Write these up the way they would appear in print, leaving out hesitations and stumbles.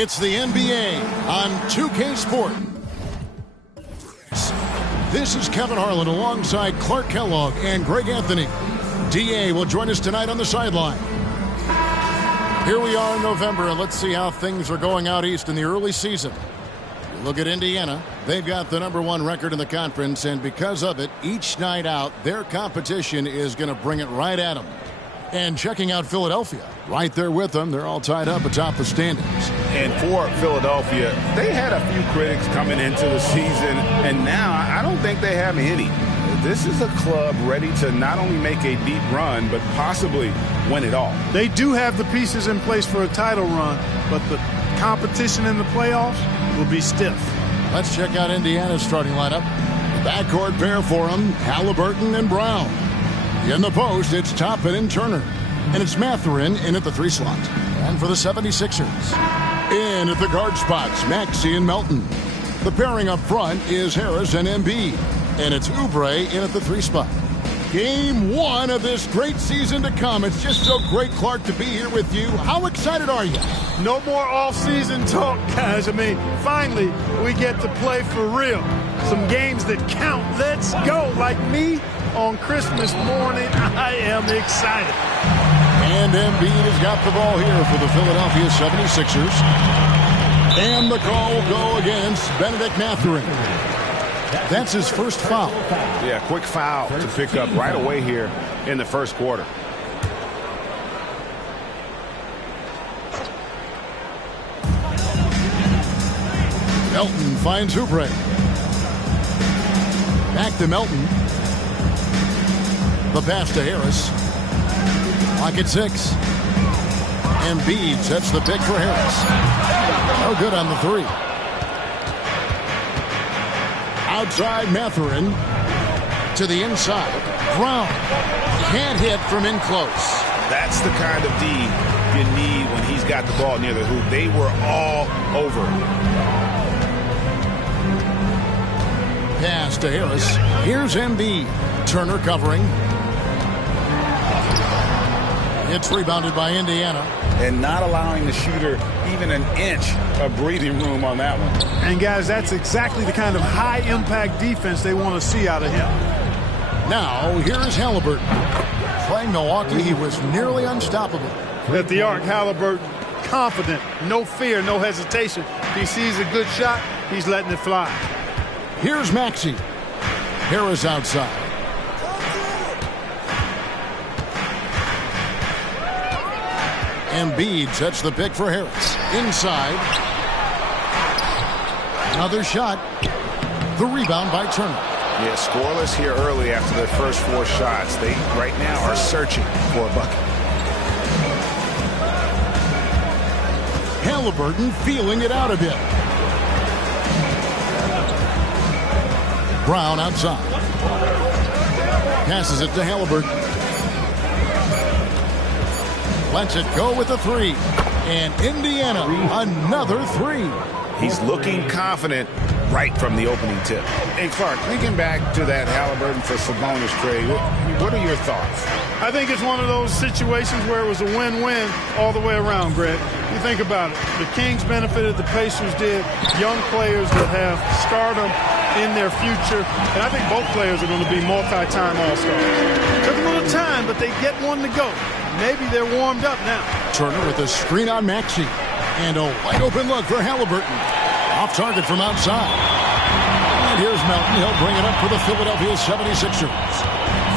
It's the NBA on 2K Sport. This is Kevin Harlan alongside Clark Kellogg and Greg Anthony. DA will join us tonight on the sideline. Here we are in November, and let's see how things are going out east in the early season. Look at Indiana. They've got the #1 record in the conference, and because of it, each night out, their competition is going to bring it right at them. And checking out Philadelphia, right there with them. They're all tied up atop the standings. And for Philadelphia, they had a few critics coming into the season, and now I don't think they have any. This is a club ready to not only make a deep run, but possibly win it all. They do have the pieces in place for a title run, but the competition in the playoffs will be stiff. Let's check out Indiana's starting lineup. The backcourt pair for them, Halliburton and Brown. In the post, it's Toppin and Turner. And it's Mathurin in at the 3 slot. And for the 76ers, in at the guard spots, Maxey and Melton. The pairing up front is Harris and Embiid. And it's Oubre in at the 3 spot. Game 1 of this great season to come. It's just so great, Clark, to be here with you. How excited are you? No more off-season talk, guys. I mean, finally, we get to play for real. Some games that count. Let's go. Like me on Christmas morning, I am excited. And Embiid has got the ball here for the Philadelphia 76ers. And the call will go against Benedict Mathurin. That's his first foul. Yeah, quick foul to pick up right away here in the first quarter. Melton finds Oubre. Back to Melton. The pass to Harris. Clock at 6. Embiid sets the pick for Harris. No good on the 3. Outside Mathurin to the inside. Brown can't hit from in close. That's the kind of D you need when he's got the ball near the hoop. They were all over him. Pass to Harris. Here's Embiid. Turner covering. It's rebounded by Indiana. And not allowing the shooter even an inch of breathing room on that one. And, guys, that's exactly the kind of high-impact defense they want to see out of him. Now, here's Halliburton. Playing Milwaukee, he was nearly unstoppable. At the arc, Halliburton, confident, no fear, no hesitation. He sees a good shot, he's letting it fly. Here's Maxey. Harris outside. Embiid sets the pick for Harris. Inside. Another shot. The rebound by Turner. Yeah, scoreless here early after their first 4 shots. They right now are searching for a bucket. Halliburton feeling it out a bit. Brown outside. Passes it to Halliburton. Lets it go with a 3. And Indiana, another 3. He's looking confident right from the opening tip. Hey, Clark, thinking back to that Halliburton for Sabonis trade, what are your thoughts? I think it's one of those situations where it was a win-win all the way around, Greg. You think about it. The Kings benefited, the Pacers did. Young players that have stardom in their future. And I think both players are going to be multi-time All-Stars. Took a little time, but they get one to go. Maybe they're warmed up now. Turner with a screen on Maxey. And a wide open look for Halliburton. Off target from outside. And here's Melton. He'll bring it up for the Philadelphia 76ers.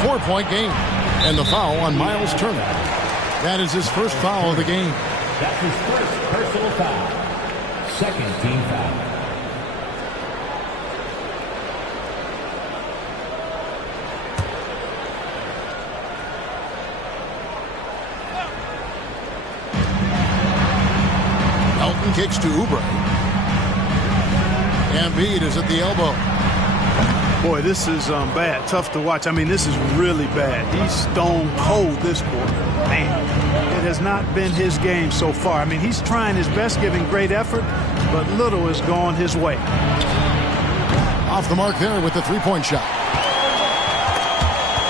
4-point game. And the foul on Miles Turner. That is his first foul of the game. That's his first personal foul. Second team foul. Melton kicks to Oubre. Embiid is at the elbow. Boy, this is bad. Tough to watch. I mean, this is really bad. He's stone cold this quarter. Man, it has not been his game so far. I mean, he's trying his best, giving great effort, but little has gone his way. Off the mark there with the 3-point shot.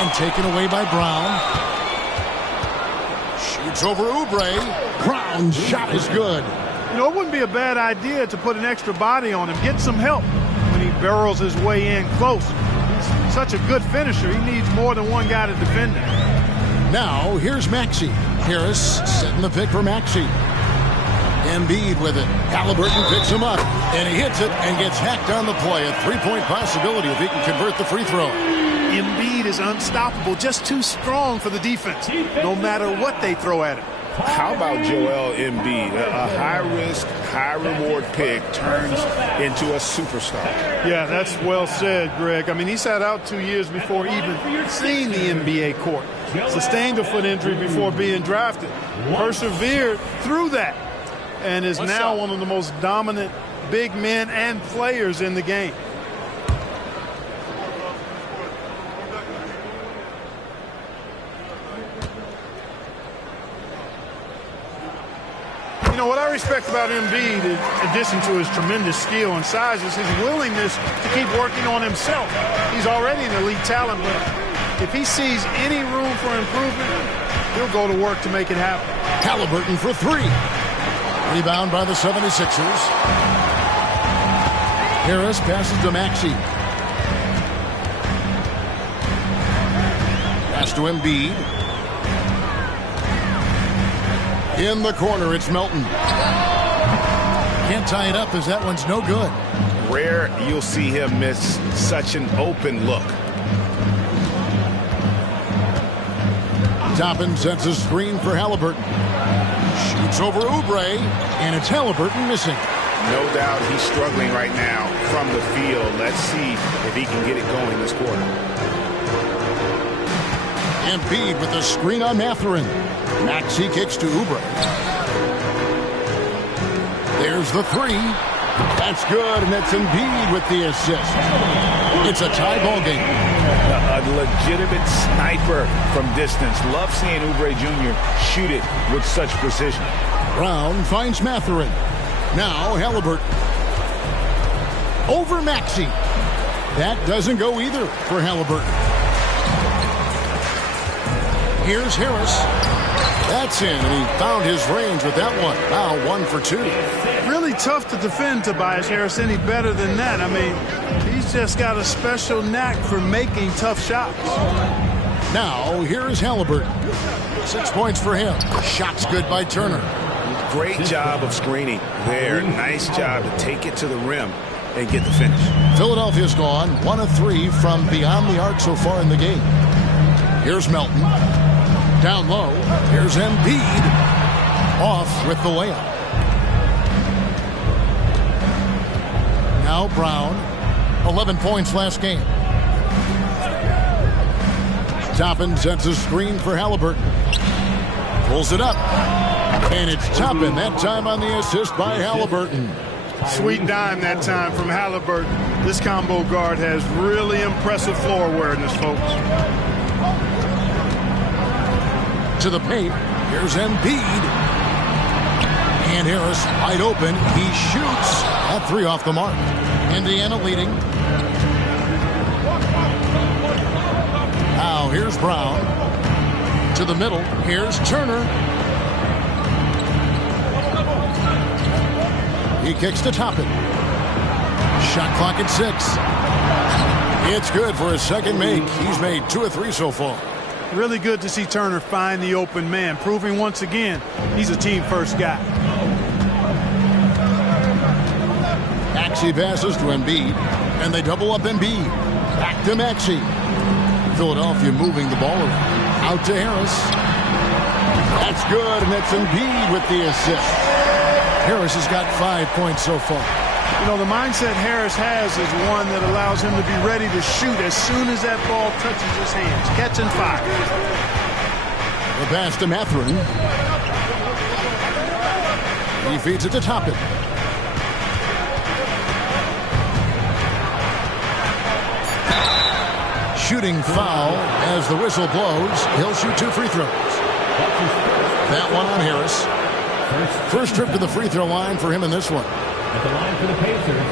And taken away by Brown. Shoots over Oubre. Brown's shot is good. You know, it wouldn't be a bad idea to put an extra body on him, get some help when he barrels his way in close. He's such a good finisher. He needs more than one guy to defend him. Now, here's Maxey. Harris setting the pick for Maxey. Embiid with it. Haliburton picks him up, and he hits it and gets hacked on the play. A three-point possibility if he can convert the free throw. Embiid is unstoppable, just too strong for the defense, no matter what they throw at him. How about Joel Embiid? A high-risk, high-reward pick turns into a superstar. Yeah, that's well said, Greg. I mean, he sat out 2 years before even seeing the NBA court. Sustained a foot injury before being drafted. Persevered through that and is now one of the most dominant big men and players in the game. You know, what I respect about Embiid, in addition to his tremendous skill and size, is his willingness to keep working on himself. He's already an elite talent, but if he sees any room for improvement, he'll go to work to make it happen. Haliburton for three. Rebound by the 76ers. Harris passes to Maxey. Pass to Embiid. In the corner, it's Melton. Can't tie it up as that one's no good. Rare you'll see him miss such an open look. Toppin sets a screen for Haliburton. Shoots over Oubre, and it's Haliburton missing. No doubt he's struggling right now from the field. Let's see if he can get it going this quarter. Embiid with the screen on Mathurin. Maxey kicks to Oubre. There's the three. That's good, and it's Embiid with the assist. It's a tie ball game. A legitimate sniper from distance. Love seeing Oubre Jr. shoot it with such precision. Brown finds Mathurin. Now Haliburton. Over Maxey. That doesn't go either for Haliburton. Here's Harris. That's in, and he found his range with that one. Now 1 for 2. Really tough to defend Tobias Harris any better than that. I mean, he's just got a special knack for making tough shots. Now here's Haliburton. 6 points for him. Shot's good by Turner. Great job of screening there. Nice job to take it to the rim and get the finish. Philadelphia's gone 1 of 3 from beyond the arc so far in the game. Here's Melton. Down low. Here's Embiid. Off with the layup. Now Brown. 11 points last game. Toppin sets a screen for Haliburton. Pulls it up. And it's Toppin that time on the assist by Haliburton. Sweet dime that time from Haliburton. This combo guard has really impressive floor awareness, folks. To the paint. Here's Embiid. And Harris wide open. He shoots. That 3 off the mark. Indiana leading. Now here's Brown. To the middle. Here's Turner. He kicks to Toppin. Shot clock at 6. It's good for his second make. He's made 2 of 3 so far. Really good to see Turner find the open man, proving once again he's a team-first guy. Maxey passes to Embiid, and they double up Embiid. Back to Maxey. Philadelphia moving the ball around. Out to Harris. That's good, and it's Embiid with the assist. Harris has got 5 points so far. You know, the mindset Harris has is one that allows him to be ready to shoot as soon as that ball touches his hands. Catch and fire. The pass to Mathurin. He feeds it to Toppin. Shooting foul as the whistle blows. He'll shoot 2 free throws. That one on Harris. First trip to the free throw line for him in this one. At the line for the Pacers,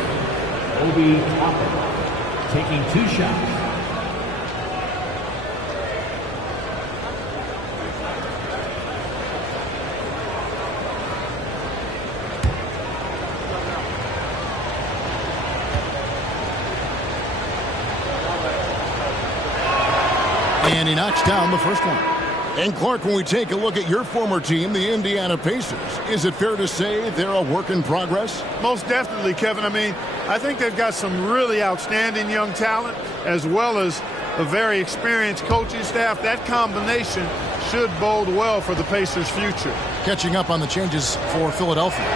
Obi Toppin taking 2 shots. And he knocks down the first one. And Clark, when we take a look at your former team, the Indiana Pacers, is it fair to say they're a work in progress? Most definitely, Kevin. I mean, I think they've got some really outstanding young talent as well as a very experienced coaching staff. That combination should bode well for the Pacers' future. Catching up on the changes for Philadelphia.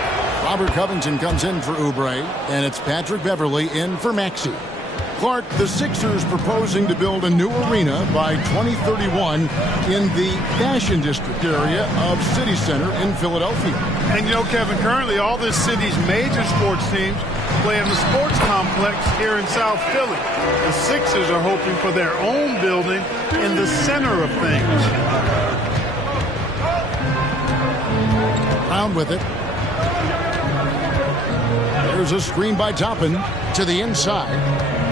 Robert Covington comes in for Oubre, and it's Patrick Beverley in for Maxey. Clark, the Sixers proposing to build a new arena by 2031 in the Fashion District area of City Center in Philadelphia. And you know, Kevin, currently all this city's major sports teams play in the sports complex here in South Philly. The Sixers are hoping for their own building in the center of things. Brown with it. There's a screen by Toppin to the inside.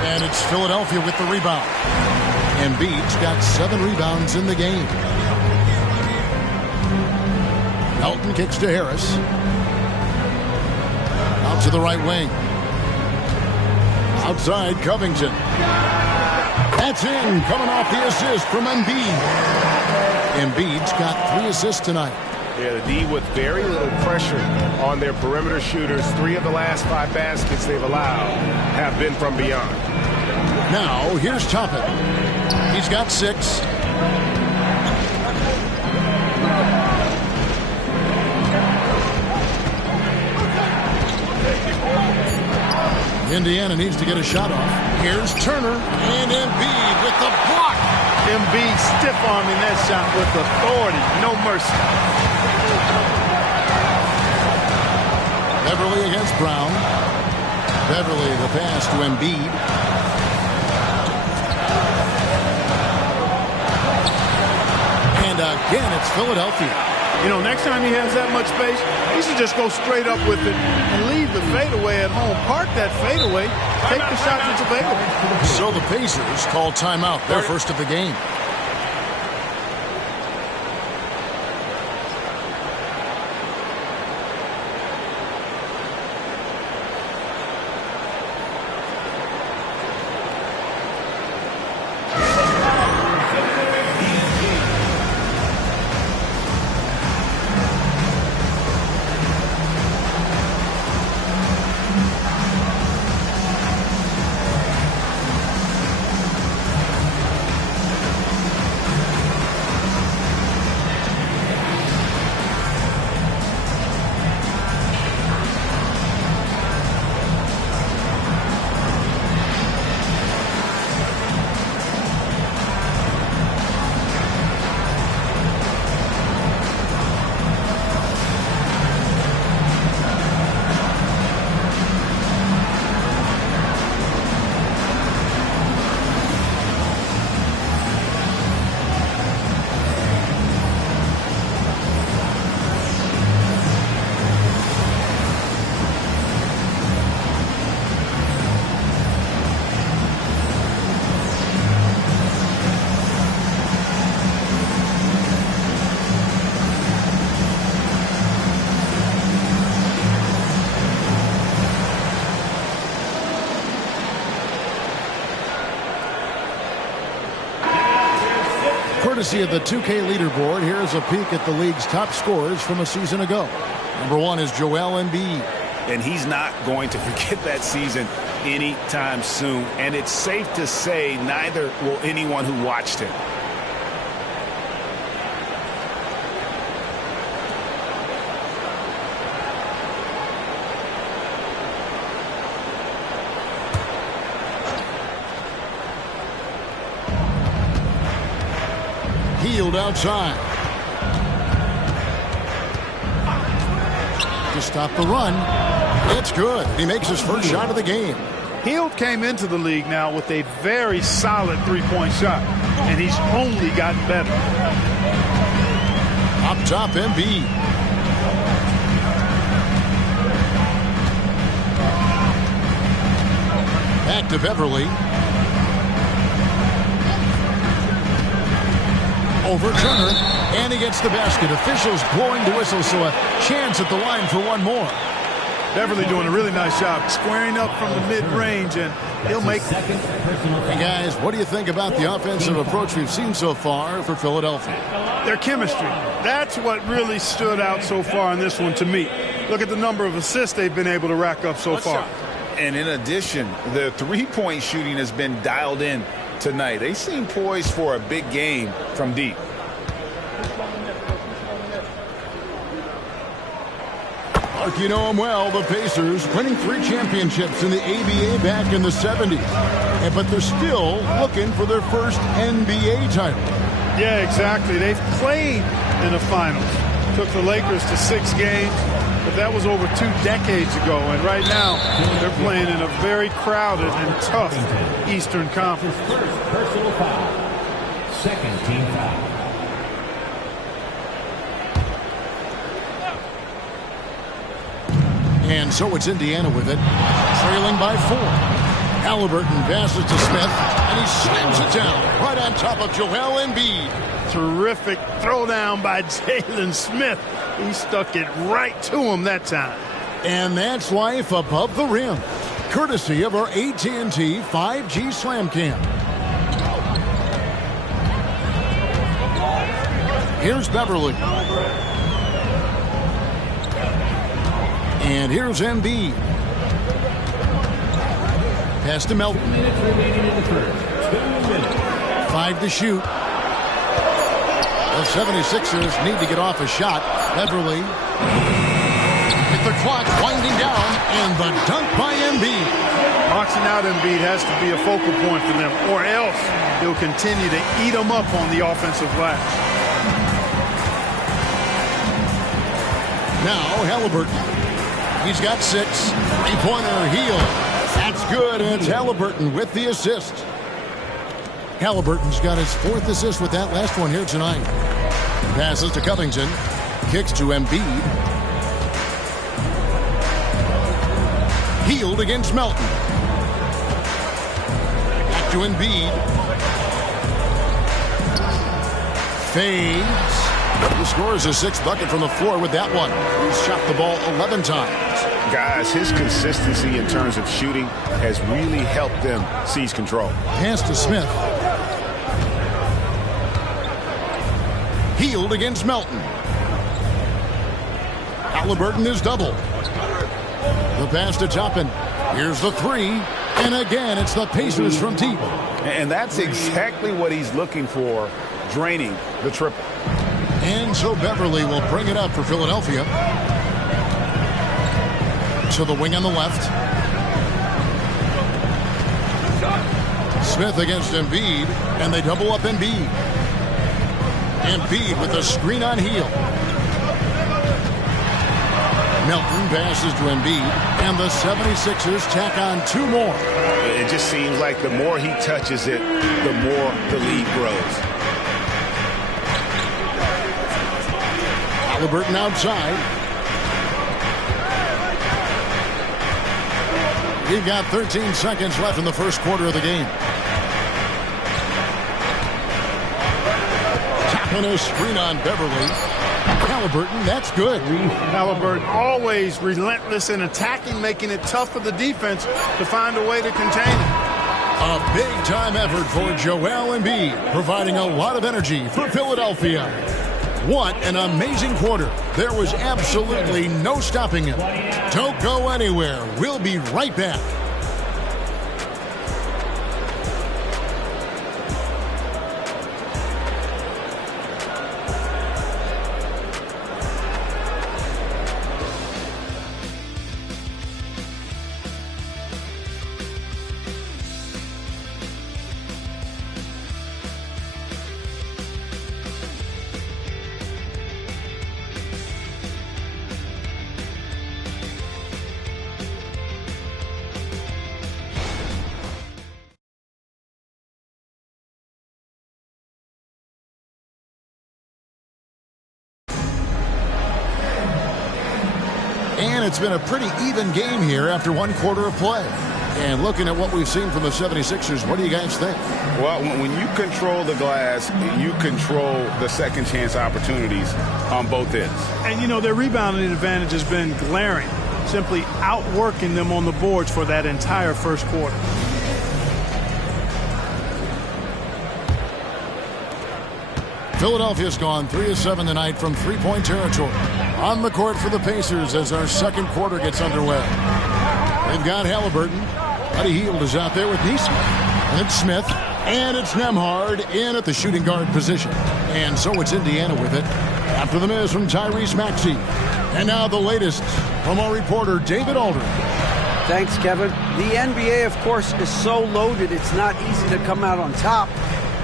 And it's Philadelphia with the rebound. Embiid's got 7 rebounds in the game. Melton kicks to Harris. Out to the right wing. Outside, Covington. That's in, coming off the assist from Embiid. Embiid's got 3 assists tonight. Yeah, the D with very little pressure on their perimeter shooters. 3 of the last 5 baskets they've allowed have been from beyond. Now, here's Toppin. He's got 6. Indiana needs to get a shot off. Here's Turner and Embiid with the block. Embiid stiff-arming that shot with authority. No mercy. Beverley against Brown. Beverley the pass to Embiid. And again, it's Philadelphia. You know, next time he has that much space, he should just go straight up with it and leave the fadeaway at home. Park that fadeaway. Take the shot that's available. So the Pacers call timeout. Their first of the game. Courtesy of the 2K leaderboard, here's a peek at the league's top scorers from a season ago. Number 1 is Joel Embiid. And he's not going to forget that season anytime soon. And it's safe to say neither will anyone who watched him. Hield outside. To stop the run. It's good. He makes his first shot of the game. Hield came into the league now with a very solid three-point shot, and he's only gotten better. Up top, Embiid. Back to Beverley. Over Turner, and he gets the basket. Officials blowing the whistle, so a chance at the line for one more. Beverly doing a really nice job squaring up from the mid-range, and he'll make it. Hey, guys, what do you think about the offensive approach we've seen so far for Philadelphia? Their chemistry. That's what really stood out so far in this one to me. Look at the number of assists they've been able to rack up so far. And in addition, the three-point shooting has been dialed in tonight. They seem poised for a big game from deep. Mark, you know them well, the Pacers, winning 3 championships in the ABA back in the 70s. But they're still looking for their first NBA title. Yeah, exactly. They've played in the finals. Took the Lakers to 6 games, but that was over 2 decades ago. And right now, they're playing in a very crowded and tough Eastern Conference. First personal foul. Second team foul. And so it's Indiana with it, trailing by 4. Halliburton passes to Smith, and he slams it down right on top of Joel Embiid. Terrific throwdown by Jalen Smith. He stuck it right to him that time. And that's life above the rim, courtesy of our AT&T 5G Slam Cam. Here's Beverly. And here's Embiid. Pass to Melton. 2 minutes remaining in the first. 2 minutes. 5 to shoot. The 76ers need to get off a shot. Beverly. With the clock winding down, and the dunk by Embiid. Boxing out Embiid has to be a focal point for them, or else he'll continue to eat them up on the offensive glass. Now Halliburton. He's got 6. 3-pointer, Hield. That's good, and it's Halliburton with the assist. Halliburton's got his 4th assist with that last one here tonight. Passes to Covington. Kicks to Embiid. Hield against Melton. Back to Embiid. Fades. He scores his 6th bucket from the floor with that one. He's shot the ball 11 times. Guys, his consistency in terms of shooting has really helped them seize control. Pass to Smith. Hield against Melton. Halliburton is double. The pass to Toppin. Here's the 3. And again, it's the Pacers from deep. And that's exactly what he's looking for, draining the triple. And so Beverly will bring it up for Philadelphia. To the wing on the left. Smith against Embiid, and they double up Embiid. Embiid with a screen on Hield. Melton passes to Embiid, and the 76ers tack on 2 more. It just seems like the more he touches it, the more the lead grows. Halliburton outside. We've got 13 seconds left in the first quarter of the game. Tapping a screen on Beverly. Halliburton, that's good. Halliburton always relentless in attacking, making it tough for the defense to find a way to contain it. A big-time effort for Joel Embiid, providing a lot of energy for Philadelphia. What an amazing quarter. There was absolutely no stopping him. Don't go anywhere. We'll be right back. And it's been a pretty even game here after 1 quarter of play. And looking at what we've seen from the 76ers, what do you guys think? Well, when you control the glass, you control the second chance opportunities on both ends. And, you know, their rebounding advantage has been glaring. simply outworking them on the boards for that entire first quarter. Philadelphia's gone 3 of 7 tonight from three-point territory. On the court for the Pacers as our second quarter gets underway. They've got Halliburton. Buddy Hield is out there with Neesmith. And it's Smith. And it's Nembhard in at the shooting guard position. And so it's Indiana with it. After the miss from Tyrese Maxey. And now the latest from our reporter, David Aldridge. Thanks, Kevin. The NBA, of course, is so loaded it's not easy to come out on top.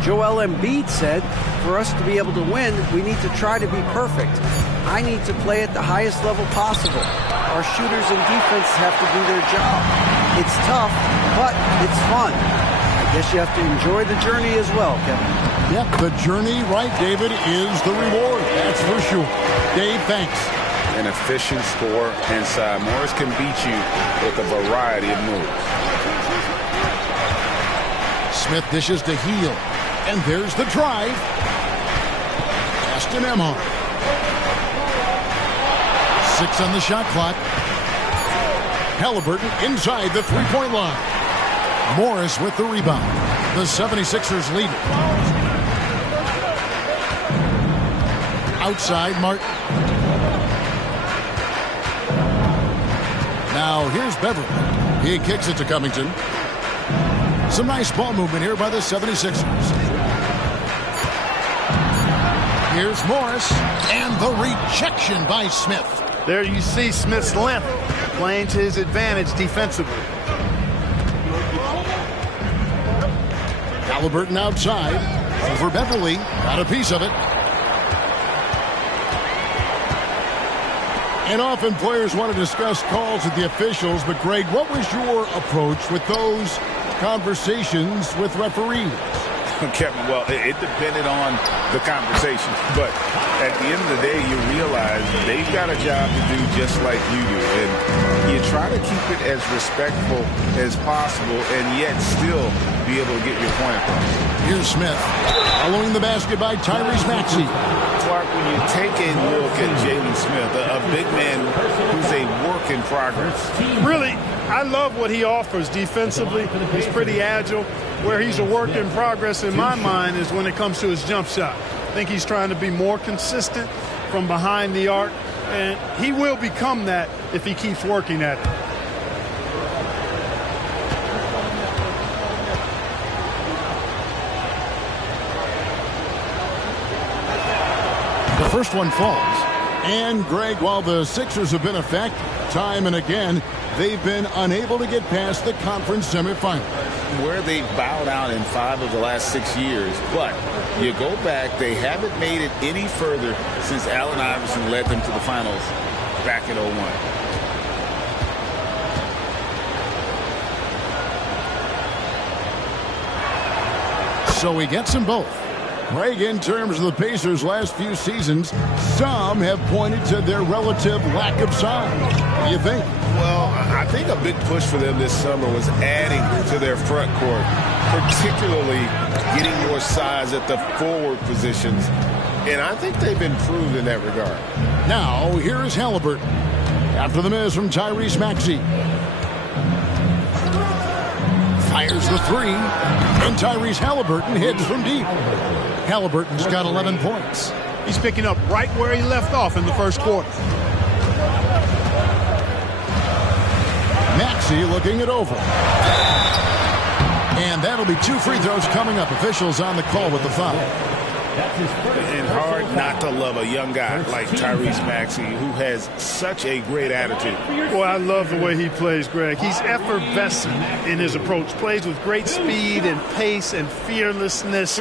Joel Embiid said, for us to be able to win, we need to try to be perfect. I need to play at the highest level possible. Our shooters and defense have to do their job. It's tough, but it's fun. I guess you have to enjoy the journey as well, Kevin. Yep, the journey, right, David, is the reward. That's for sure. Dave, thanks. An efficient score inside. Morris can beat you with a variety of moves. Smith dishes to Hield. And there's the drive. Pass to Nembhard. 6 on the shot clock. Halliburton inside the three-point line. Morris with the rebound. The 76ers lead it. Outside, Martin. Now here's Beverly. He kicks it to Covington. Some nice ball movement here by the 76ers. Here's Morris, and the rejection by Smith. There you see Smith's length playing to his advantage defensively. Halliburton outside. Over Beverly. Got a piece of it. And often players want to discuss calls with the officials, but Greg, what was your approach with those conversations with referees? Kevin, well, it depended on the conversation. But at the end of the day, you realize they've got a job to do just like you do. And you try to keep it as respectful as possible and yet still be able to get your point across. Here's Smith. Following the basket by Tyrese Maxey. Clark, when you take a look at Jalen Smith, a big man who's a work in progress. Really, I love what he offers defensively. He's pretty agile. Where he's a work in progress in my mind is when it comes to his jump shot. I think he's trying to be more consistent from behind the arc, and he will become that if he keeps working at it. The first one falls. And, Greg, while the Sixers have been effective time and again, they've been unable to get past the conference semifinals. Where they bowed out in 5 of the last 6 years. But you go back, they haven't made it any further since Allen Iverson led them to the finals back in 2001. So he gets them both. Greg, in terms of the Pacers' last few seasons, some have pointed to their relative lack of size. What do you think? Well, I think a big push for them this summer was adding to their front court, particularly getting more size at the forward positions. And I think they've improved in that regard. Now, here is Halliburton. After the miss from Tyrese Maxey. Fires the three. And Tyrese Halliburton hits from deep. Halliburton's got 11 points. He's picking up right where he left off in the first quarter. Maxey looking it over. And that'll be 2 free throws coming up. Officials on the call with the foul. And hard not to love a young guy like Tyrese Maxey, who has such a great attitude. Boy, I love the way he plays, Greg. He's effervescent in his approach. Plays with great speed and pace and fearlessness.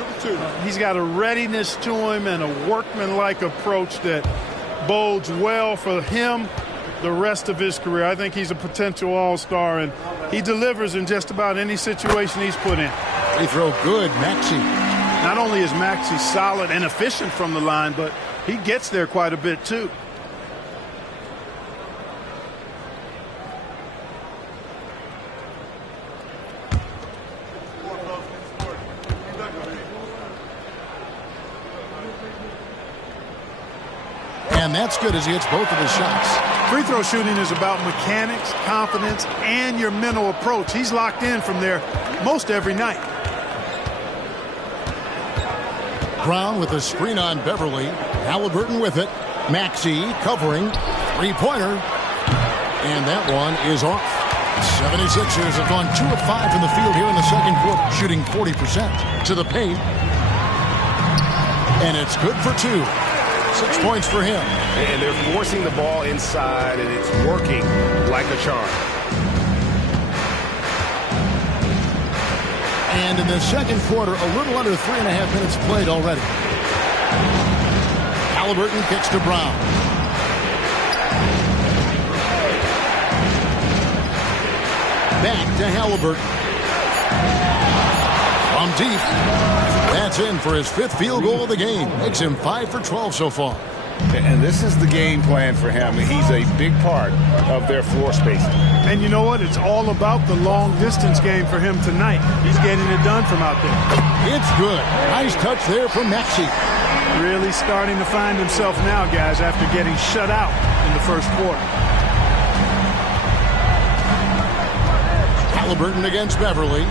He's got a readiness to him and a workmanlike approach that bodes well for him the rest of his career. I think he's a potential all-star, and he delivers in just about any situation he's put in. Free throw good, Maxey. Not only is Maxey solid and efficient from the line, but he gets there quite a bit too. And And that's good as he hits both of his shots. Free throw shooting is about mechanics, confidence, and your mental approach. He's locked in from there most every night. Brown with a screen on Beverly. Halliburton with it. Maxey covering. Three-pointer. And that one is off. 76ers have gone 2 of 5 from the field here in the second quarter, shooting 40% to the paint. And it's good for 2. 6 points for him. And they're forcing the ball inside, and it's working like a charm. And in the second quarter, a little under 3.5 minutes played already. Halliburton kicks to Brown. Back to Halliburton. From deep. That's in for his 5th field goal of the game. Makes him 5 for 12 so far. And this is the game plan for him. He's a big part of their floor spacing. And you know what? It's all about the long-distance game for him tonight. He's getting it done from out there. It's good. Nice touch there from Maxey. Really starting to find himself now, guys, after getting shut out in the first quarter. Halliburton against Beverly.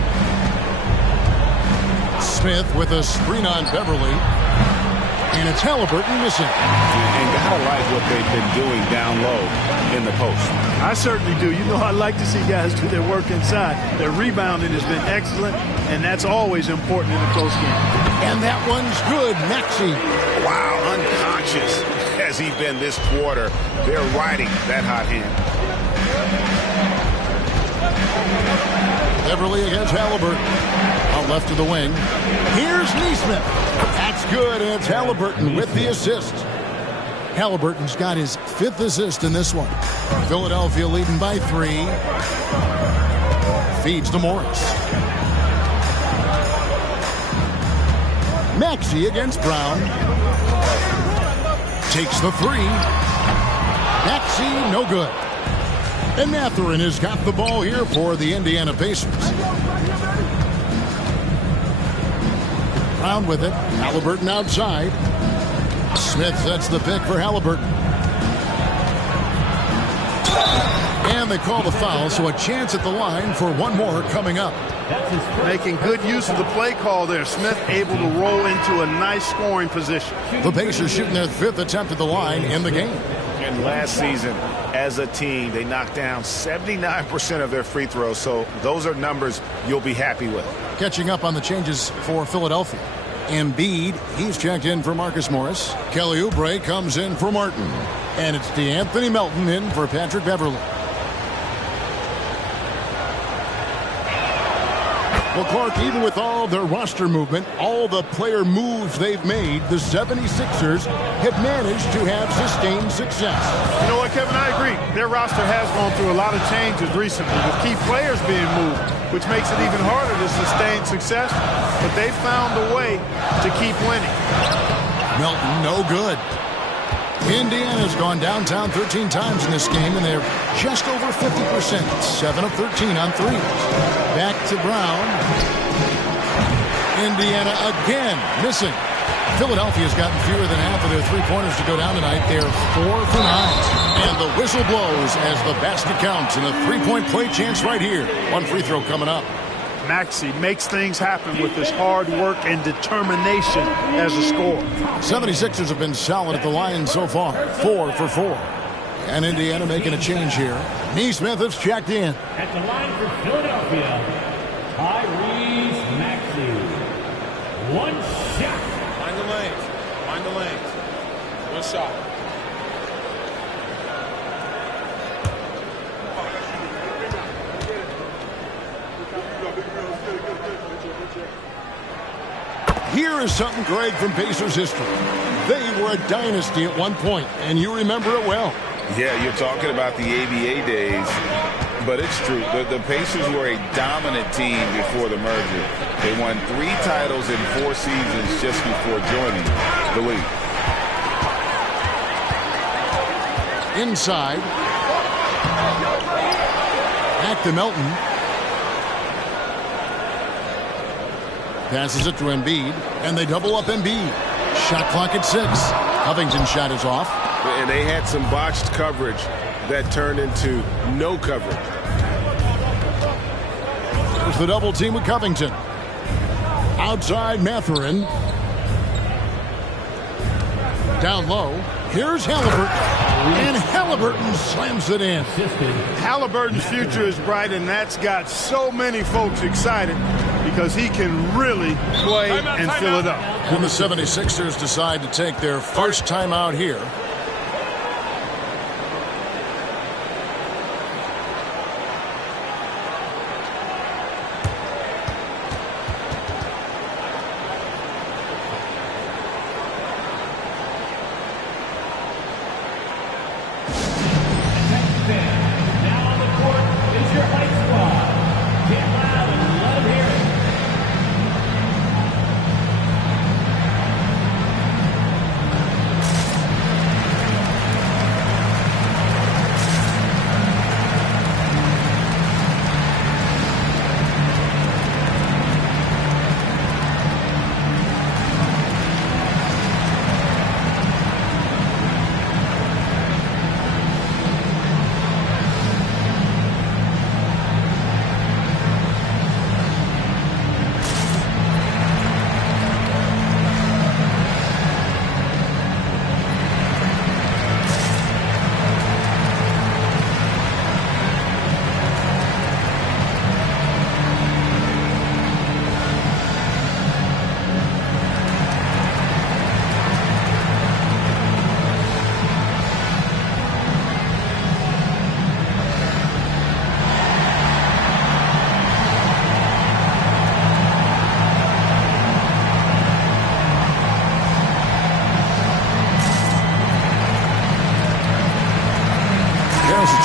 Smith with a screen on Beverly. And it's Halliburton missing. And gotta like what they've been doing down low in the post. I certainly do. You know, I like to see guys do their work inside. Their rebounding has been excellent, and that's always important in a close game. And that one's good. Maxey. Wow, unconscious has he been this quarter. They're riding that hot hand. Beverly against Halliburton. Out left to the wing. Here's Nesmith. That's good, and it's Halliburton with the assist. Halliburton's got his 5th assist in this one. Philadelphia leading by 3. Feeds to Morris. Maxey against Brown. Takes the 3. Maxey, no good. And Mathurin has got the ball here for the Indiana Pacers. Brown with it. Halliburton outside. Smith sets the pick for Halliburton. And they call the foul, so a chance at the line for one more coming up. Making good use of the play call there. Smith able to roll into a nice scoring position. The Pacers shooting their 5th attempt at the line in the game. And last season, as a team, they knocked down 79% of their free throws, so those are numbers you'll be happy with. Catching up on the changes for Philadelphia. Embiid, he's checked in for Marcus Morris. Kelly Oubre comes in for Martin. And it's DeAnthony Melton in for Patrick Beverly. Well, Clark, even with all their roster movement, all the player moves they've made, the 76ers have managed to have sustained success. You know what, Kevin? I agree. Their roster has gone through a lot of changes recently with key players being moved, which makes it even harder to sustain success. But they found a way to keep winning. Melton, no good. Indiana's gone downtown 13 times in this game, and they're just over 50%. 7 of 13 on threes. Back to Brown. Indiana again missing. Philadelphia's gotten fewer than half of their three-pointers to go down tonight. They're 4 for 9. And the whistle blows as the basket counts, and a three-point play chance right here. One free throw coming up. Maxey makes things happen with his hard work and determination as a scorer. 76ers have been solid at the line so far. 4 for 4. And Indiana making a change here. Nesmith has checked in. At the line for Philadelphia, Tyrese Maxey. One shot. Find the lanes. Find the lanes. One shot. Here is something, Greg, from Pacers history. They were a dynasty at one point, and you remember it well. Yeah, you're talking about the ABA days, but it's true. The Pacers were a dominant team before the merger. They won 3 titles in 4 seasons just before joining the league. Inside. Back to Melton. Passes it to Embiid, and they double up Embiid. Shot clock at 6. Covington's shot is off. And they had some botched coverage that turned into no coverage. There's the double team with Covington. Outside Mathurin. Down low. Here's Halliburton. And Halliburton slams it in. Halliburton's future is bright, and that's got so many folks excited because he can really play and fill it up. And the 76ers decide to take their first timeout here.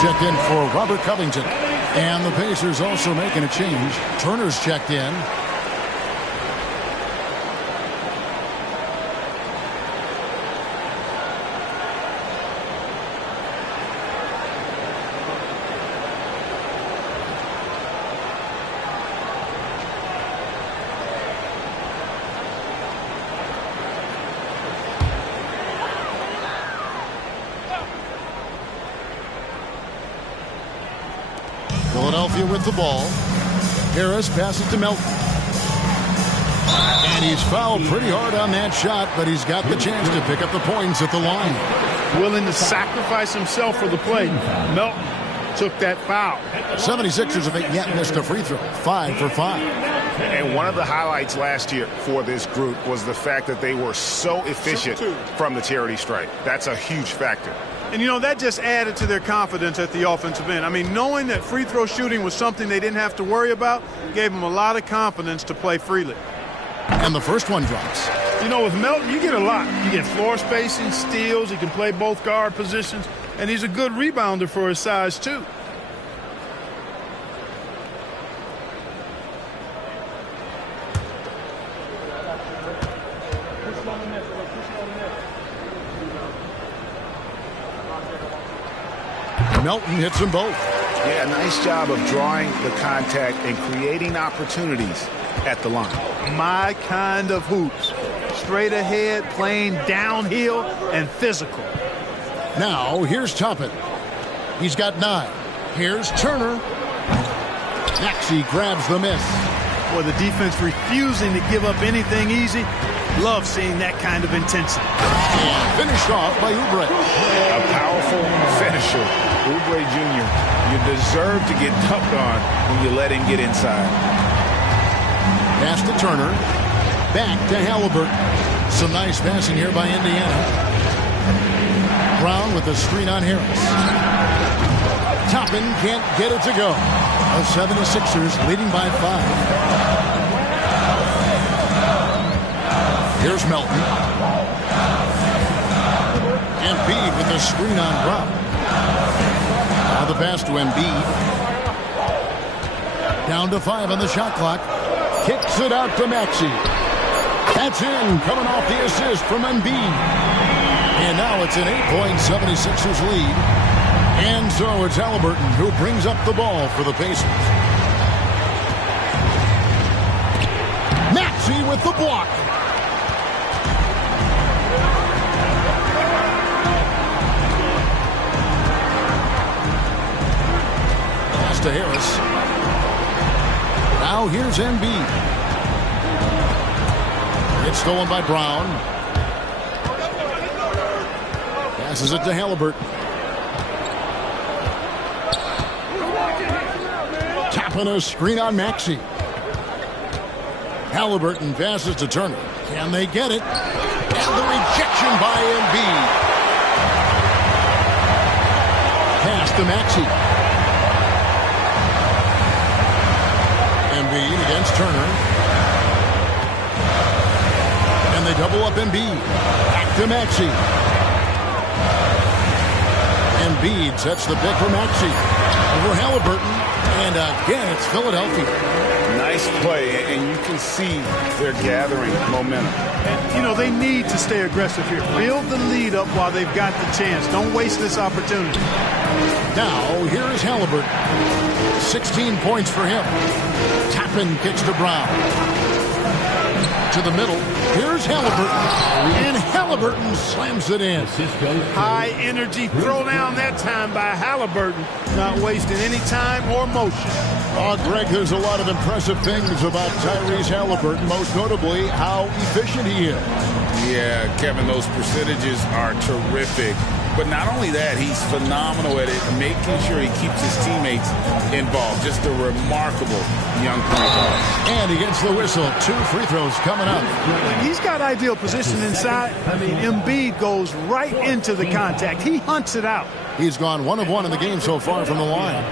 Checked in for Robert Covington. And the Pacers also making a change. Turner's checked in. Philadelphia with the ball. Harris passes to Melton. And he's fouled pretty hard on that shot, but he's got the chance to pick up the points at the line. Willing to sacrifice himself for the play. Melton took that foul. 76ers have yet missed a free throw. 5 for 5. And one of the highlights last year for this group was the fact that they were so efficient from the charity stripe. That's a huge factor. And, you know, that just added to their confidence at the offensive end. I mean, knowing that free throw shooting was something they didn't have to worry about gave them a lot of confidence to play freely. And the first one drops. You know, with Melton, you get a lot. You get floor spacing, steals. He can play both guard positions. And he's a good rebounder for his size, too. Melton hits them both. Yeah, nice job of drawing the contact and creating opportunities at the line. My kind of hoops. Straight ahead, playing downhill, and physical. Now, here's Toppin. He's got 9. Here's Turner. Maxey grabs the miss. Boy, the defense refusing to give up anything easy. Love seeing that kind of intensity. And finished off by Oubre. A powerful finisher. Oubre Jr., you deserve to get dunked on when you let him get inside. Pass to Turner. Back to Halliburton. Some nice passing here by Indiana. Brown with the screen on Harris. Toppin can't get it to go. The 76ers leading by 5. Here's Melton. Embiid with the screen on Brown. Now the pass to Embiid. Down to 5 on the shot clock. Kicks it out to Maxey. That's in, coming off the assist from Embiid. And now it's an 8-point 76ers lead. And so it's Halliburton who brings up the ball for the Pacers. Maxey with the block. to Harris. Now here's Embiid. It's stolen by Brown. Passes it to Halliburton. Tapping a screen on Maxey. Halliburton passes to Turner. Can they get it? And the rejection by Embiid. Pass to Maxey. Embiid against Turner. And they double up Embiid. Back to Maxey. Embiid sets the pick for Maxey. Over Halliburton. And again, it's Philadelphia. Nice play, and you can see they're gathering momentum. And, you know, they need to stay aggressive here. Build the lead up while they've got the chance. Don't waste this opportunity. Now, here is Halliburton. 16 points for him. Tappan kicks to Brown. To the middle. Here's Halliburton. And Halliburton slams it in. High energy throwdown that time by Halliburton. Not wasting any time or motion. Oh, Greg, there's a lot of impressive things about Tyrese Halliburton, most notably how efficient he is. Yeah, Kevin, those percentages are terrific. But not only that, he's phenomenal at it, making sure he keeps his teammates involved. Just a remarkable young point guard. And he gets the whistle. 2 free throws coming up. He's got ideal position inside. I mean, Embiid goes right into the contact. He hunts it out. He's gone 1 of 1 in the game so far from the line.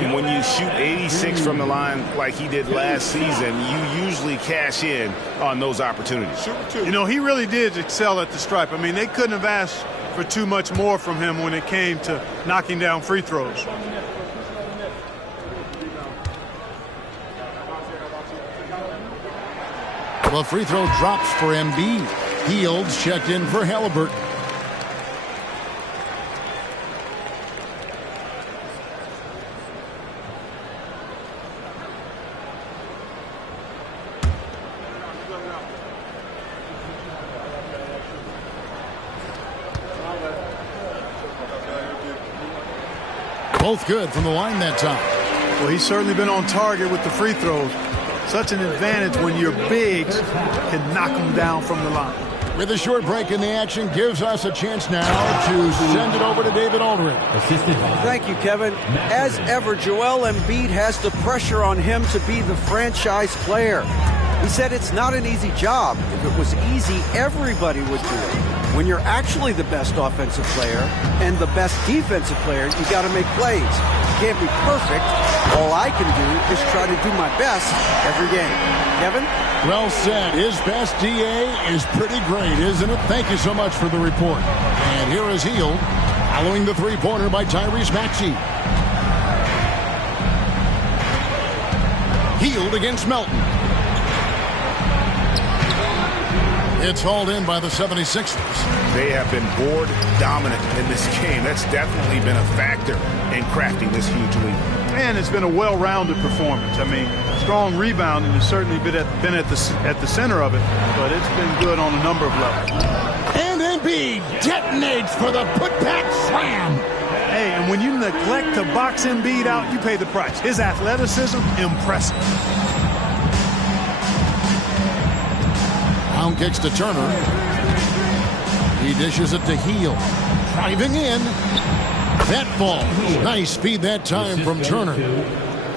And when you shoot 86 from the line like he did last season, you usually cash in on those opportunities. You know, he really did excel at the stripe. I mean, they couldn't have asked for too much more from him when it came to knocking down free throws. Well, free throw drops for Embiid. Fields checked in for Halliburton. Both good from the line that time. Well, he's certainly been on target with the free throws. Such an advantage when your bigs can knock them down from the line. With a short break in the action, gives us a chance now to send it over to David Aldridge. Thank you, Kevin. As ever, Joel Embiid has the pressure on him to be the franchise player. He said it's not an easy job. If it was easy, everybody would do it. When you're actually the best offensive player and the best defensive player, you got to make plays. You can't be perfect. All I can do is try to do my best every game. Kevin? Well said. His best DA is pretty great, isn't it? Thank you so much for the report. And here is Hield, following the three-pointer by Tyrese Maxey. Hield against Melton. It's hauled in by the 76ers. They have been board dominant in this game. That's definitely been a factor in crafting this huge lead. And it's been a well-rounded performance. I mean, strong rebounding has certainly been at the center of it, but it's been good on a number of levels. And Embiid detonates for the putback slam. Hey, and when you neglect to box Embiid out, you pay the price. His athleticism, impressive. Brown kicks to Turner. He dishes it to Hield. Driving in. That ball. Nice speed that time from Turner.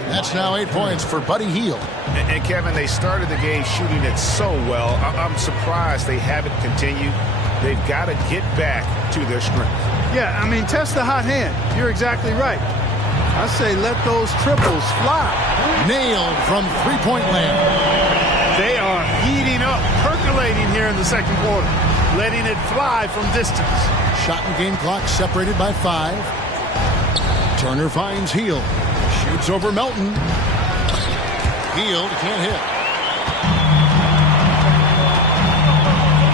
That's now 8 points for Buddy Hield. And Kevin, they started the game shooting it so well. I'm surprised they haven't continued. They've got to get back to their strength. Yeah, I mean, test the hot hand. You're exactly right. I say let those triples fly. Nailed from three-point land. They are heating up, percolating here in the second quarter, letting it fly from distance. Shot and game clock separated by 5. Turner finds Hield. Shoots over Melton. Hield can't hit.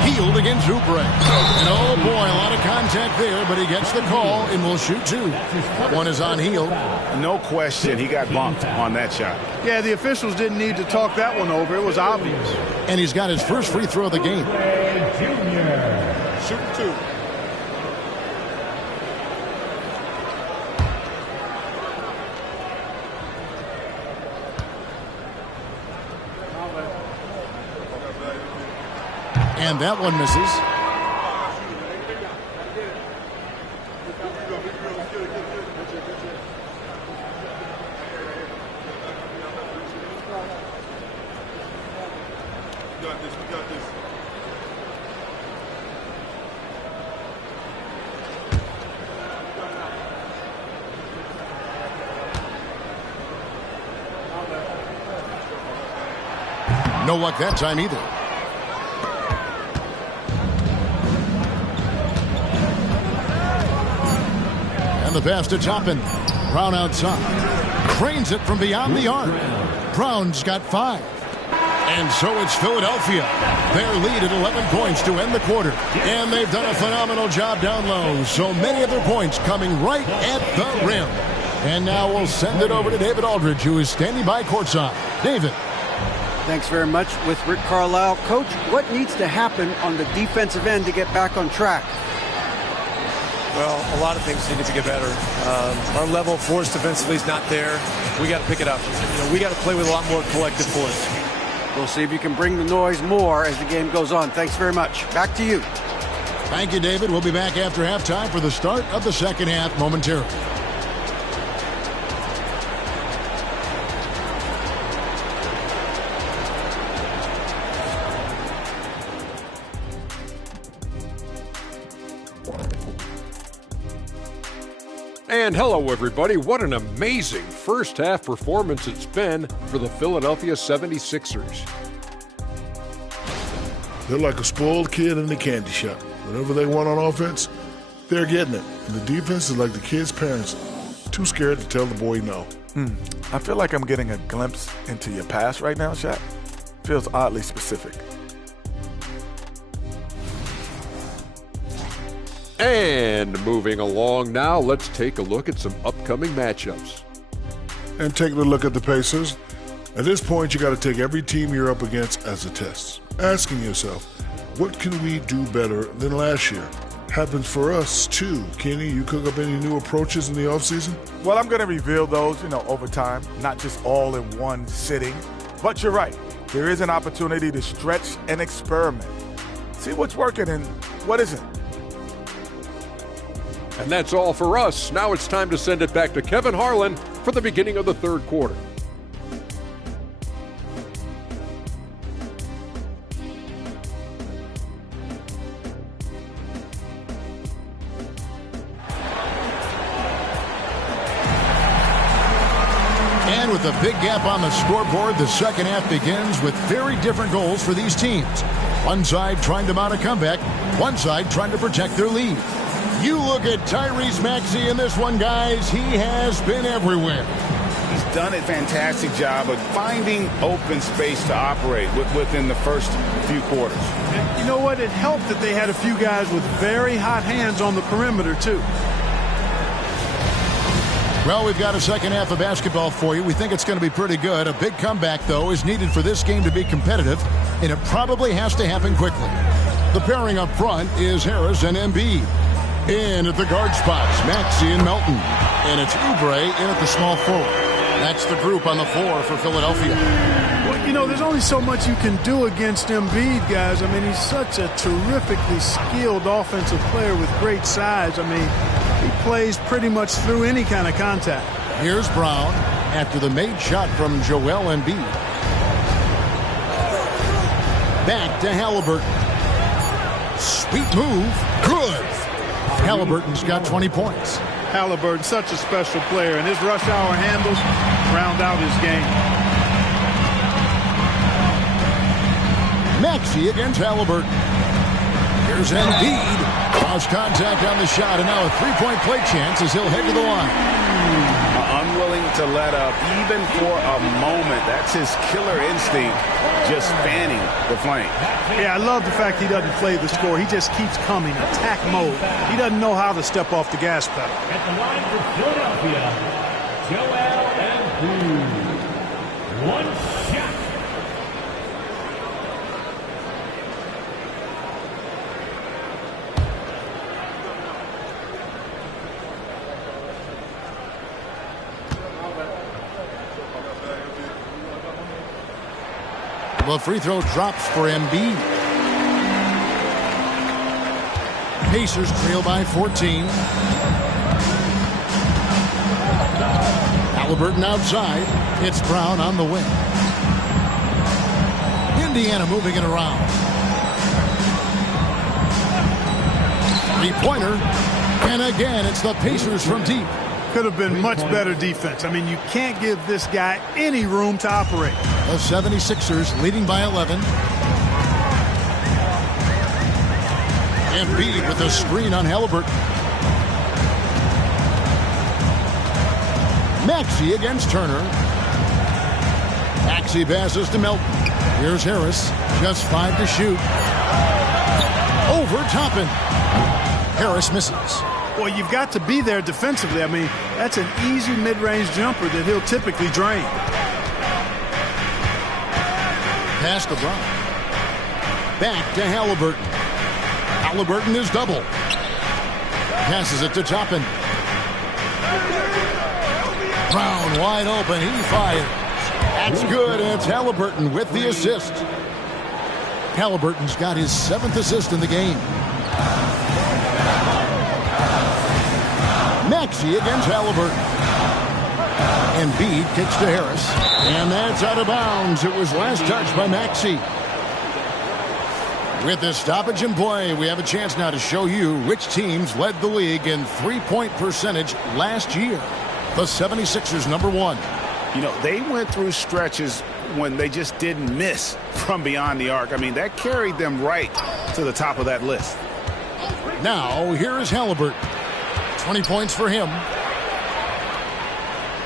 Hield against Oubre. And oh boy, a lot of contact there, but he gets the call and will shoot 2. That one is on Hield. No question, he got bumped on that shot. Yeah, the officials didn't need to talk that one over. It was obvious. And he's got his first free throw of the game. Shooting 2. And that one misses. No luck that time either. And the pass to Toppin. Brown outside. Cranes it from beyond the arc. Brown's got 5. And so it's Philadelphia. Their lead at 11 points to end the quarter. And they've done a phenomenal job down low. So many of their points coming right at the rim. And now we'll send it over to David Aldridge, who is standing by courtside. David. Thanks very much with Rick Carlisle. Coach, what needs to happen on the defensive end to get back on track? Well, a lot of things need to get better. Our level of force defensively is not there. We got to pick it up. We got to play with a lot more collective force. We'll see if you can bring the noise more as the game goes on. Thanks very much. Back to you. Thank you, David. We'll be back after halftime for the start of the second half momentarily. And hello, everybody. What an amazing first half performance it's been for the Philadelphia 76ers. They're like a spoiled kid in the candy shop. Whatever they want on offense, they're getting it. And the defense is like the kid's parents, too scared to tell the boy no. I feel like I'm getting a glimpse into your past right now, Shaq. Feels oddly specific. And moving along now, let's take a look at some upcoming matchups. And taking a look at the Pacers. At this point, you got to take every team you're up against as a test. Asking yourself, what can we do better than last year? Happens for us, too. Kenny, you cook up any new approaches in the offseason? Well, I'm going to reveal those, over time, not just all in one sitting. But you're right. There is an opportunity to stretch and experiment. See what's working and what isn't. And that's all for us. Now it's time to send it back to Kevin Harlan for the beginning of the third quarter. And with a big gap on the scoreboard, the second half begins with very different goals for these teams. One side trying to mount a comeback, one side trying to protect their lead. You look at Tyrese Maxey in this one, guys. He has been everywhere. He's done a fantastic job of finding open space to operate within the first few quarters. And you know what? It helped that they had a few guys with very hot hands on the perimeter, too. Well, we've got a second half of basketball for you. We think it's going to be pretty good. A big comeback, though, is needed for this game to be competitive, and it probably has to happen quickly. The pairing up front is Harris and Embiid. In at the guard spots, Maxey and Melton. And it's Oubre in at the small forward. That's the group on the floor for Philadelphia. Well, there's only so much you can do against Embiid, guys. I mean, he's such a terrifically skilled offensive player with great size. I mean, he plays pretty much through any kind of contact. Here's Brown after the made shot from Joel Embiid. Back to Halliburton. Sweet move. Good. Halliburton's got 20 points. Halliburton, such a special player, and his rush hour handles round out his game. Maxey against Halliburton. Here's Embiid. Cross contact on the shot, and now a three-point play chance as he'll head to the line. Unwilling to let up, even for a moment. That's his killer instinct, just fanning the flame. Yeah, I love the fact he doesn't play the score. He just keeps coming, attack mode. He doesn't know how to step off the gas pedal. At the line for Philadelphia, Joel Embiid. One shot. The free throw drops for Embiid. Pacers trail by 14. Halliburton outside. It's Brown on the wing. Indiana moving it around. Three-pointer. And again, it's the Pacers from deep. Could have been much better defense. I mean, you can't give this guy any room to operate. The 76ers leading by 11. Embiid with a screen on Halliburton. Maxey against Turner. Maxey passes to Melton. Here's Harris. Just 5 to shoot. Over Toppin. Harris misses. Well, you've got to be there defensively. I mean, that's an easy mid-range jumper that he'll typically drain. Pass to Brown. Back to Halliburton. Halliburton is double. Passes it to Toppin. Brown wide open. He fires. That's good, and it's Halliburton with the assist. Halliburton's got his 7th assist in the game. Maxey against Halliburton. Embiid kicks to Harris. And that's out of bounds. It was last touched by Maxey. With this stoppage in play, we have a chance now to show you which teams led the league in three-point percentage last year. The 76ers, number 1. You know, they went through stretches when they just didn't miss from beyond the arc. I mean, that carried them right to the top of that list. Now, here is Halliburton. 20 points for him.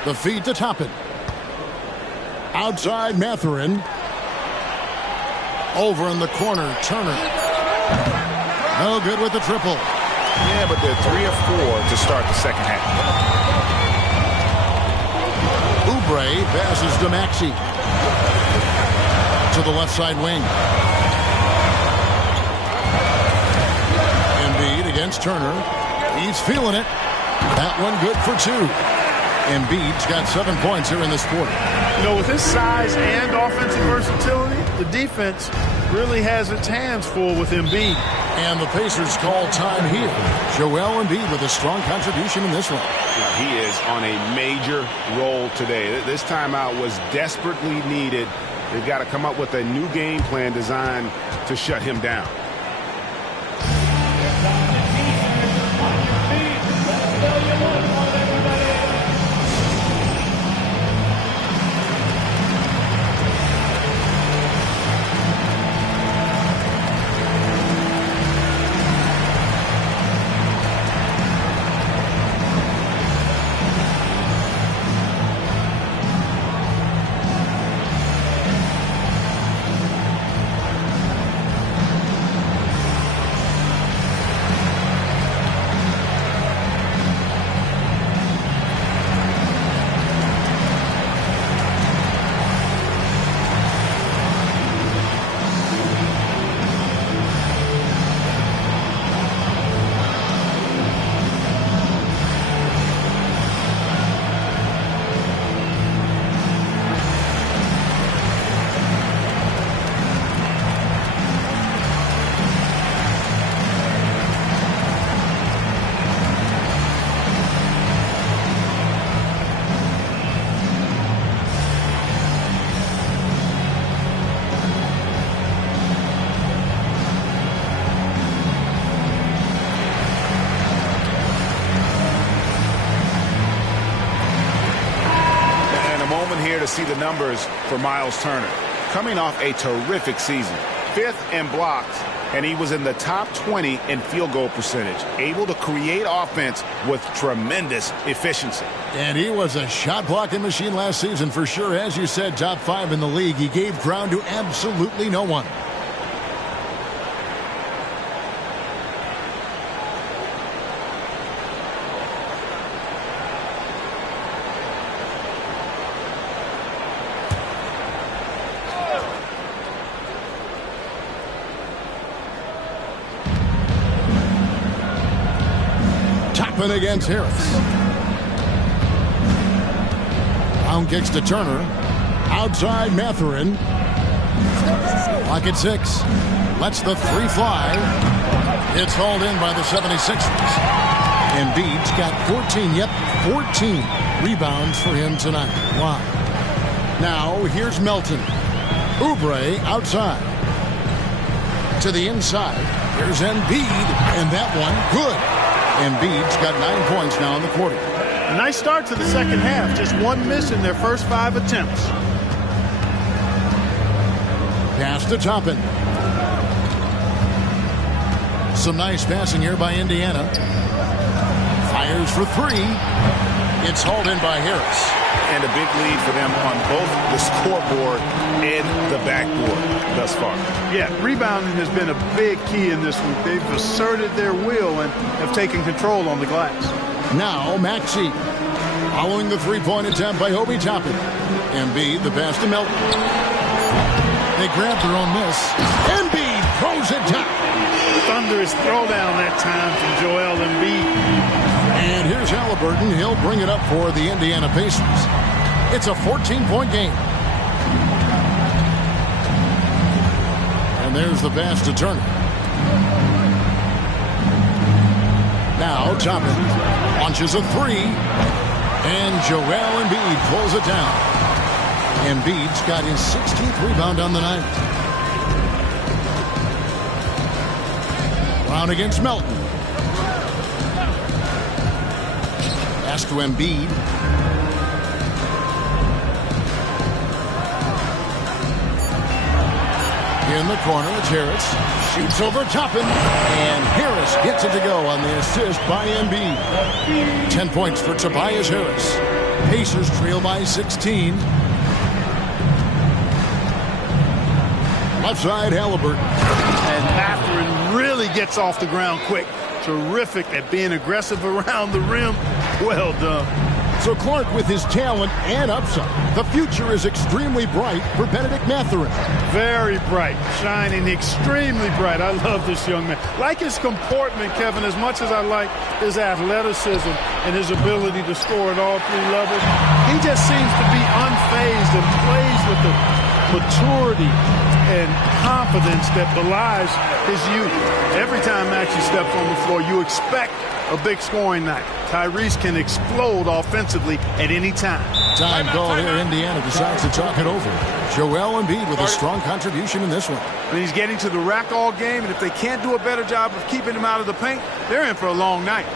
The feed to Toppin. Outside Mathurin. Over in the corner, Turner. No good with the triple. Yeah, but they're 3 of 4 to start the second half. Oubre passes to Maxey. To the left side wing. Embiid against Turner. He's feeling it. That one good for 2. Embiid's got 7 points here in this quarter. You know, with his size and offensive versatility, the defense really has its hands full with Embiid. And the Pacers call time here. Joel Embiid with a strong contribution in this one. He is on a major role today. This timeout was desperately needed. They've got to come up with a new game plan designed to shut him down. To see the numbers for Miles Turner. Coming off a terrific season. 5th in blocks, and he was in the top 20 in field goal percentage. Able to create offense with tremendous efficiency. And he was a shot blocking machine last season for sure. As you said, top 5 in the league. He gave ground to absolutely no one. Against Harris. Brown kicks to Turner. Outside Mathurin. Clock at 6. Lets the 3 fly. It's hauled in by the 76ers. Embiid's got 14 rebounds for him tonight. Wow. Now, here's Melton. Oubre outside. To the inside. Here's Embiid, and that one, good. Embiid's got 9 points now in the quarter. A nice start to the second half. Just one miss in their first 5 attempts. Pass to Toppin. Some nice passing here by Indiana. Fires for 3. It's hauled in by Harris. And a big lead for them on both the scoreboard and the backboard thus far. Yeah, rebounding has been a big key in this one. They've asserted their will and have taken control on the glass. Now Maxey. Following the three-point attempt by Obi Toppin. Embiid, the pass to Melton. They grab their own miss. Embiid throws it down. Thunderous throwdown that time from Joel Embiid. And here's Halliburton. He'll bring it up for the Indiana Pacers. It's a 14-point game. And there's the pass to Turner. Now Toppin launches a 3. And Joel Embiid pulls it down. Embiid's got his 16th rebound on the night. Brown against Melton. Pass to Embiid. In the corner, it's Harris. Shoots over Toppin. And Harris gets it to go on the assist by Embiid. 10 points for Tobias Harris. Pacers trail by 16. Left side, Halliburton. And Mathurin really gets off the ground quick. Terrific at being aggressive around the rim. Well done. So Clark, with his talent and upside, the future is extremely bright for Benedict Mathurin. Very bright, shining extremely bright. I love this young man. Like his comportment, Kevin, as much as I like his athleticism and his ability to score at all 3 levels, he just seems to be unfazed and plays with the maturity and confidence that belies his youth. Every time Maxey steps on the floor, you expect a big scoring night. Tyrese can explode offensively at any time. Time call here. Indiana decides to talk it over. Joel Embiid with a strong contribution in this one. And he's getting to the rack all game, and if they can't do a better job of keeping him out of the paint, they're in for a long night.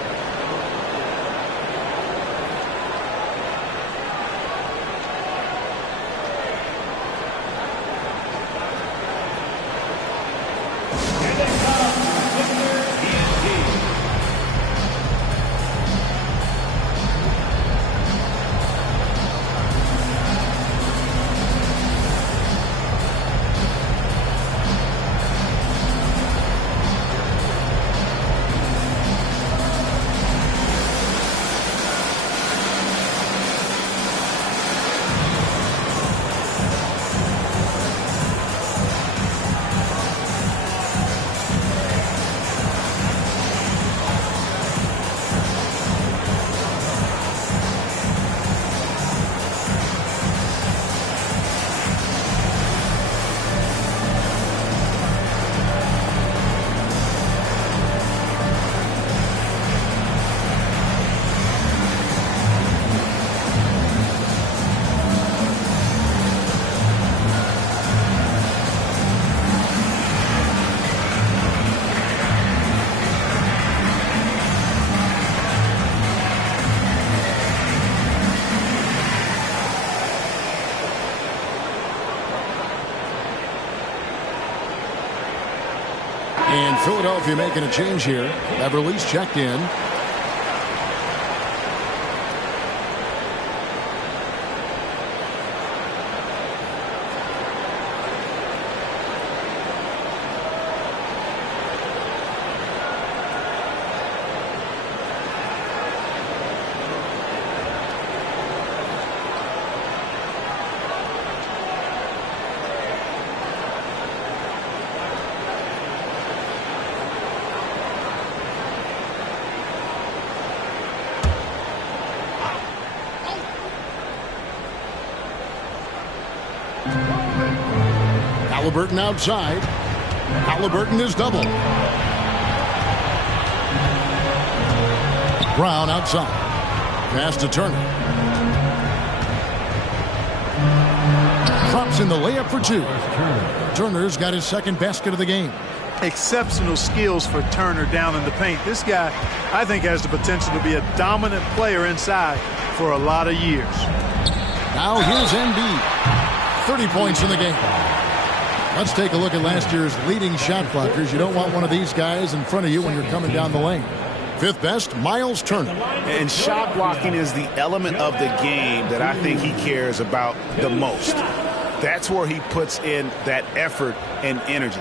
And Philadelphia making a change here. Beverly's checked in. Halliburton outside. Halliburton is double. Brown outside. Pass to Turner. Drops in the layup for two. Turner's got his second basket of the game. Exceptional skills for Turner down in the paint. This guy, I think, has the potential to be a dominant player inside for a lot of years. Now here's Embiid. 30 points in the game. Let's take a look at last year's leading shot blockers. You don't want one of these guys in front of you when you're coming down the lane. Fifth best, Miles Turner. And shot blocking is the element of the game that I think he cares about the most. That's where he puts in that effort and energy.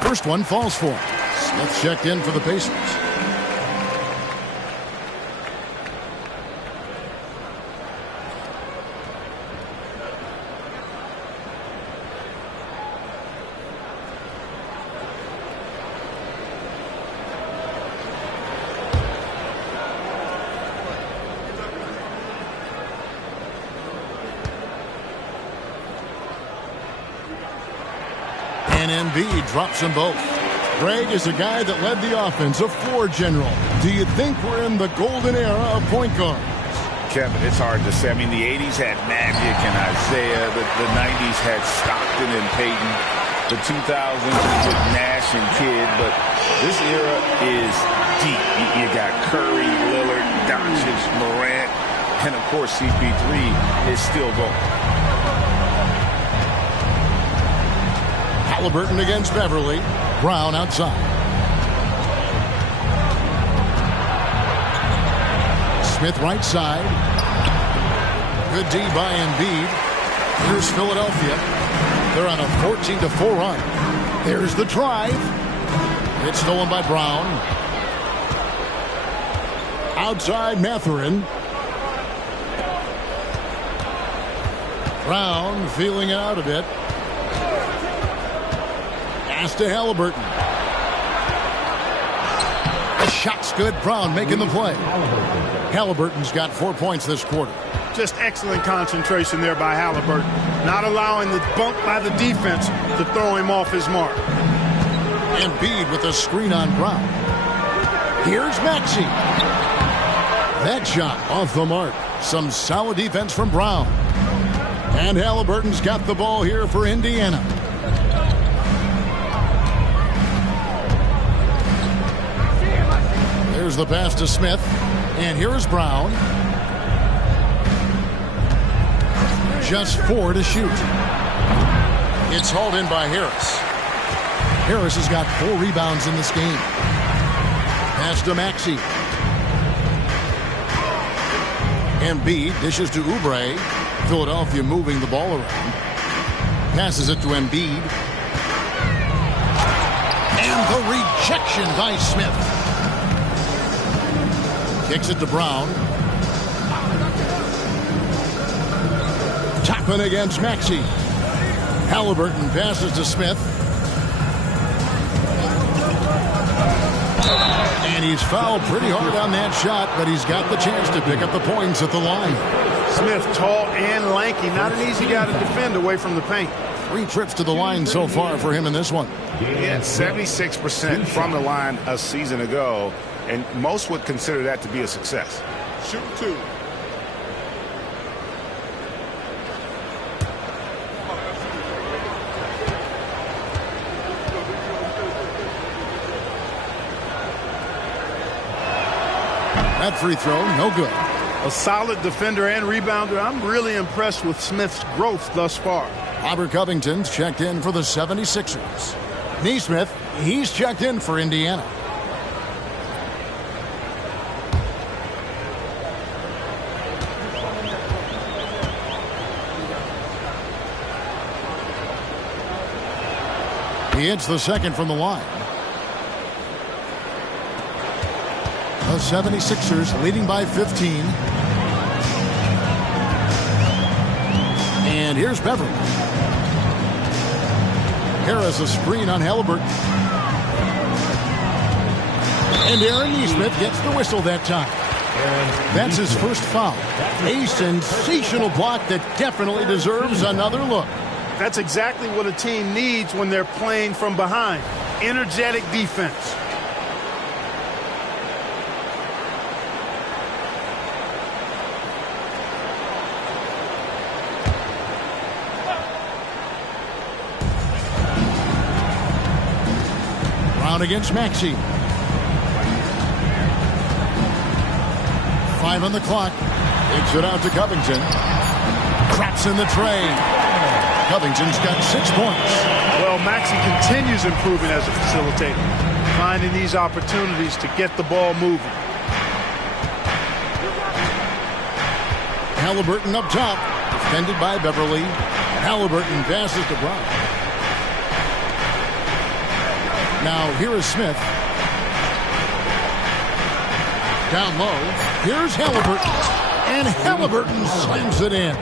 First one falls for him. Smith checked in for the Pacers. And Embiid drops them both. Greg is a guy that led the offense, a floor general. Do you think we're in the golden era of point guards? Kevin, it's hard to say. I mean, the 80s had Magic and Isaiah. The 90s had Stockton and Payton. The 2000s was with Nash and Kidd. But this era is deep. You got Curry, Lillard, Doncic, Morant, and, of course, CP3 is still going. Halliburton against Beverly. Brown outside. Smith right side. Good D by Embiid. Here's Philadelphia. They're on a 14-4 run. There's the drive. It's stolen by Brown. Outside Mathurin. Brown feeling it out a bit. Pass to Halliburton. The shot's good. Brown making the play. Halliburton's got 4 points this quarter. Just excellent concentration there by Halliburton. Not allowing the bump by the defense to throw him off his mark. Embiid with a screen on Brown. Here's Maxey. That shot off the mark. Some solid defense from Brown. And Halliburton's got the ball here for Indiana. There's the pass to Smith. And here is Brown. Just 4 to shoot. It's hauled in by Harris. Harris has got 4 rebounds in this game. Pass to Maxey. Embiid dishes to Oubre. Philadelphia moving the ball around. Passes it to Embiid. And the rejection by Smith. Kicks it to Brown. Toppin against Maxey. Halliburton passes to Smith. And he's fouled pretty hard on that shot, but he's got the chance to pick up the points at the line. Smith, tall and lanky. Not an easy guy to defend away from the paint. 3 trips to the line so far for him in this one. Yeah, 76% from the line a season ago. And most would consider that to be a success. Shoot 2. That free throw, no good. A solid defender and rebounder. I'm really impressed with Smith's growth thus far. Robert Covington's checked in for the 76ers. Nesmith, he's checked in for Indiana. He hits the second from the line. The 76ers leading by 15. And here's Beverly. Harris a screen on Halliburton. And Aaron Nesmith gets the whistle that time. That's his first foul. A sensational block that definitely deserves another look. That's exactly what a team needs when they're playing from behind. Energetic defense. Brown against Maxey. 5 on the clock. Takes it out to Covington. Traps in the tray. Covington's got 6 points. Well, Maxey continues improving as a facilitator, finding these opportunities to get the ball moving. Halliburton up top, defended by Beverly. Halliburton passes to Brown. Now here is Smith. Down low. Here's Halliburton. And Halliburton slams it in.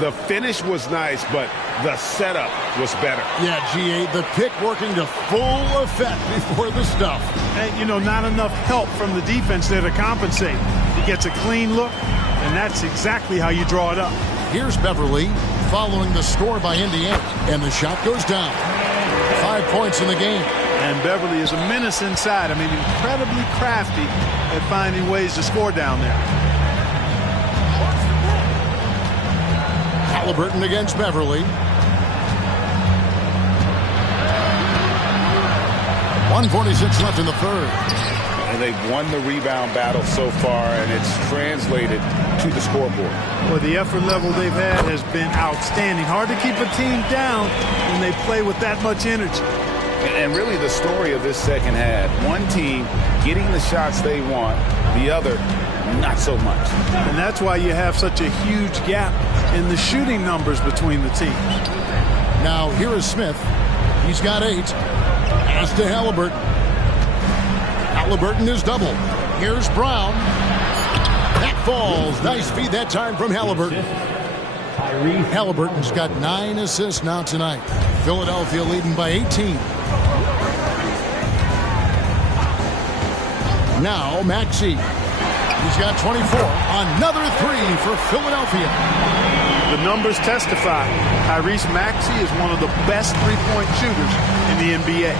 The finish was nice, but the setup was better. Yeah, G.A., the pick working to full effect before the stuff. And, you know, not enough help from the defense there to compensate. He gets a clean look, and that's exactly how you draw it up. Here's Beverly following the score by Indiana, and the shot goes down. 5 points in the game. And Beverly is a menace inside. I mean, incredibly crafty at finding ways to score down there. Halliburton against Beverly. 1:46 left in the third. And they've won the rebound battle so far, and it's translated to the scoreboard. Well, the effort level they've had has been outstanding. Hard to keep a team down when they play with that much energy. And really the story of this second half, one team getting the shots they want, the other not so much. And that's why you have such a huge gap in the shooting numbers between the teams. Now here is Smith. He's got 8. Pass to Halliburton. Halliburton is double. Here's Brown. That falls. Nice feed that time from Halliburton. Halliburton's got 9 assists now tonight. Philadelphia leading by 18. Now Maxey. He's got 24. Another 3 for Philadelphia. The numbers testify. Tyrese Maxey is one of the best three-point shooters in the NBA.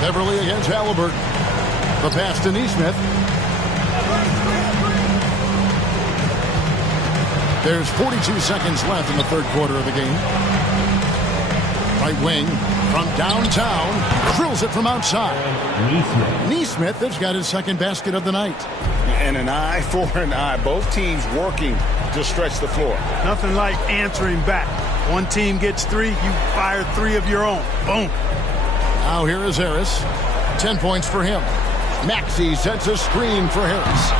Beverly against Halliburton. The pass to Nesmith. There's 42 seconds left in the third quarter of the game. Right wing from downtown. Drills it from outside. Nesmith has got his second basket of the night. And an eye for an eye. Both teams working to stretch the floor. Nothing like answering back. One team gets 3, you fire 3 of your own. Boom. Now here is Harris. 10 points for him. Maxey sets a screen for Harris.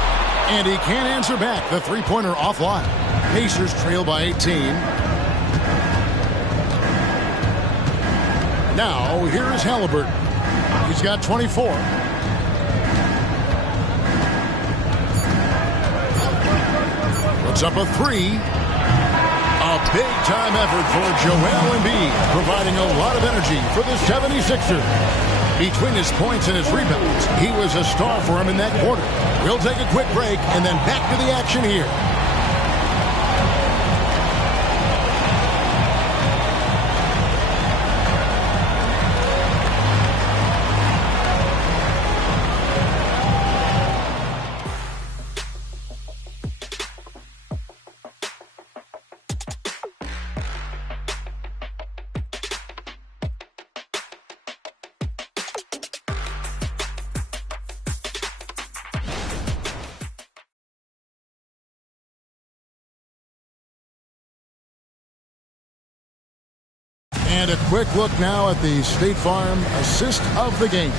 And he can't answer back. The three-pointer offline. Pacers trail by 18. Now here is Halliburton. He's got 24. Puts up a 3. A big-time effort for Joel Embiid, providing a lot of energy for the 76ers. Between his points and his rebounds, he was a star for him in that quarter. We'll take a quick break and then back to the action here. And a quick look now at the State Farm assist of the game.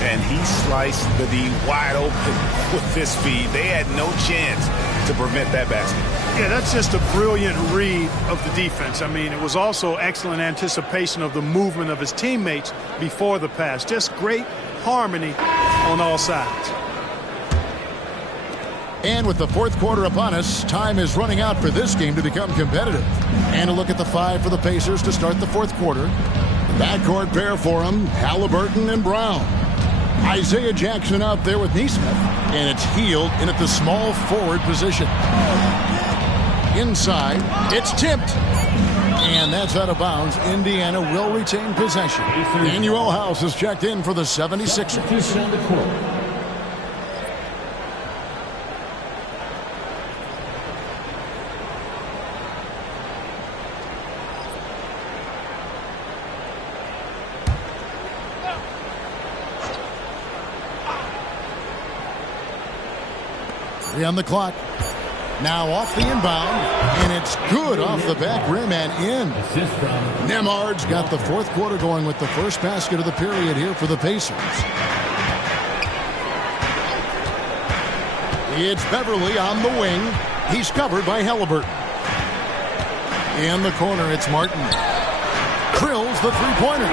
And he sliced the D wide open with this speed. They had no chance to prevent that basket. Yeah, that's just a brilliant read of the defense. I mean, it was also excellent anticipation of the movement of his teammates before the pass. Just great harmony on all sides. And with the fourth quarter upon us, time is running out for this game to become competitive. And a look at the 5 for the Pacers to start the fourth quarter. Backcourt pair for them, Halliburton and Brown. Isaiah Jackson out there with Neesmith. And it's Hield in at the small forward position. Inside, it's tipped. And that's out of bounds. Indiana will retain possession. Daniel House is checked in for the 76ers. On the court. On the clock. Now off the inbound, and it's good off the back rim and in. Nembhard's got the fourth quarter going with the first basket of the period here for the Pacers. It's Beverly on the wing. He's covered by Halliburton. In the corner, it's Martin. Drills the three-pointer.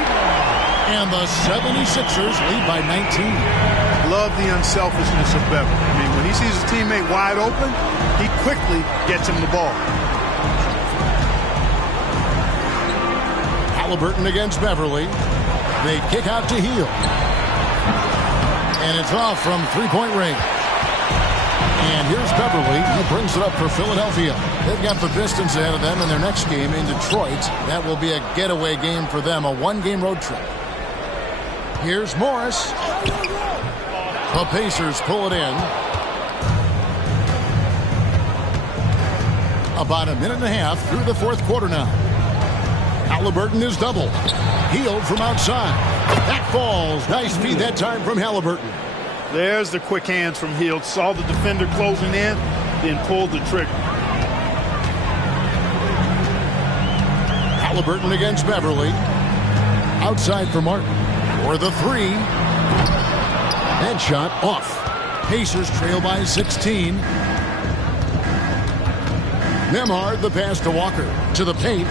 And the 76ers lead by 19. Love the unselfishness of Beverly. I mean, when he sees his teammate wide open, he quickly gets him the ball. Halliburton against Beverly. They kick out to Hield. And it's off from three-point range. And here's Beverly. He brings it up for Philadelphia. They've got the Pistons ahead of them in their next game in Detroit. That will be a getaway game for them, a one-game road trip. Here's Morris. The Pacers pull it in. About a minute and a half through the fourth quarter now. Halliburton is doubled. Hield from outside. That falls. Nice feed that time from Halliburton. There's the quick hands from Hield. Saw the defender closing in, then pulled the trigger. Halliburton against Beverly. Outside for Martin. For the three. That shot off. Pacers trail by 16. Nembhard the pass to Walker. To the paint.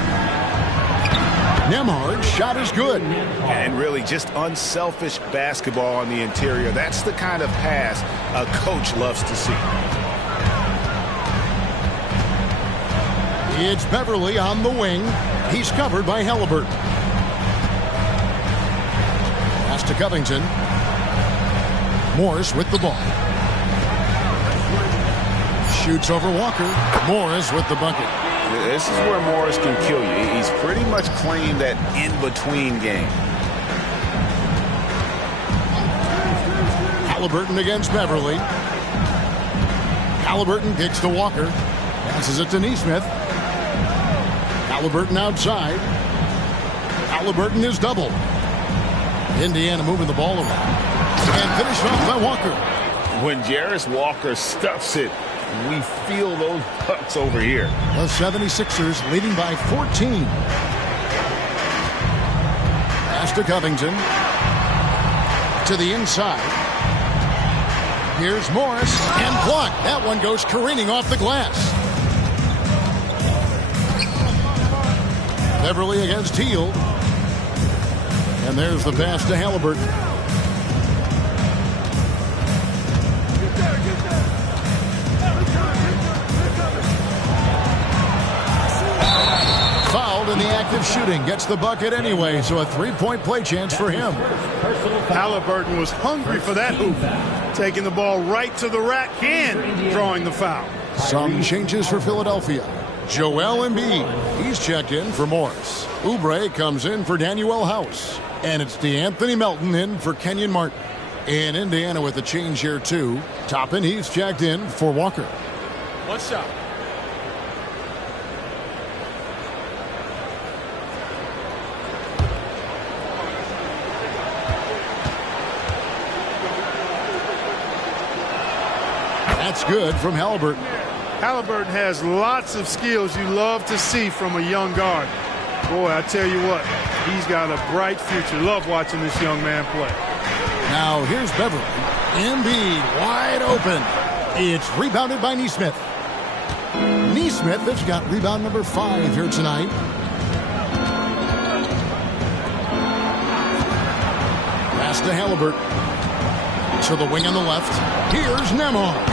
Nembhard's shot is good. And really just unselfish basketball on the interior. That's the kind of pass a coach loves to see. It's Beverly on the wing. He's covered by Halliburton. Pass to Covington. Morris with the ball. Shoots over Walker. Morris with the bucket. This is where Morris can kill you. He's pretty much claimed that in-between game. Halliburton against Beverly. Halliburton kicks to Walker. Passes it to Neesmith. Halliburton outside. Halliburton is doubled. Indiana moving the ball around. And finished off by Walker. When Jarris Walker stuffs it, we feel those pucks over here. The 76ers leading by 14. Pass to Covington. To the inside. Here's Morris. And blocked. That one goes careening off the glass. Beverly against Hield. And there's the pass to Halliburton. Fouled in the act of shooting. Gets the bucket anyway, so a three-point play chance for him. Halliburton was hungry for that hoop. Taking the ball right to the rack and drawing the foul. Some changes for Philadelphia. Joel Embiid. He's checked in for Morris. Oubre comes in for Daniel House. And it's DeAnthony Melton in for Kenyon Martin. And Indiana with a change here, too. Toppin, he's checked in for Walker. One shot. That's good from Halliburton. Halliburton has lots of skills you love to see from a young guard. Boy, I tell you what, he's got a bright future. Love watching this young man play. Now here's Beverly. Embiid wide open. It's rebounded by Neesmith. Neesmith has got rebound number 5 here tonight. Pass to Halliburton. To the wing on the left. Here's Nembhard.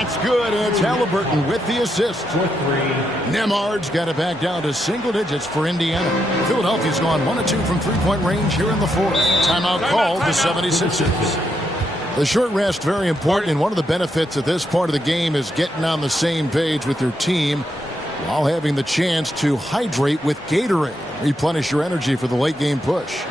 That's good, and it's Halliburton with the assist. Nemard's got it back down to single digits for Indiana. Philadelphia's gone 1 of 2 from three-point range here in the fourth. Timeout called the 76ers. The short rest, very important, and one of the benefits of this part of the game is getting on the same page with your team while having the chance to hydrate with Gatorade. Replenish your energy for the late game push.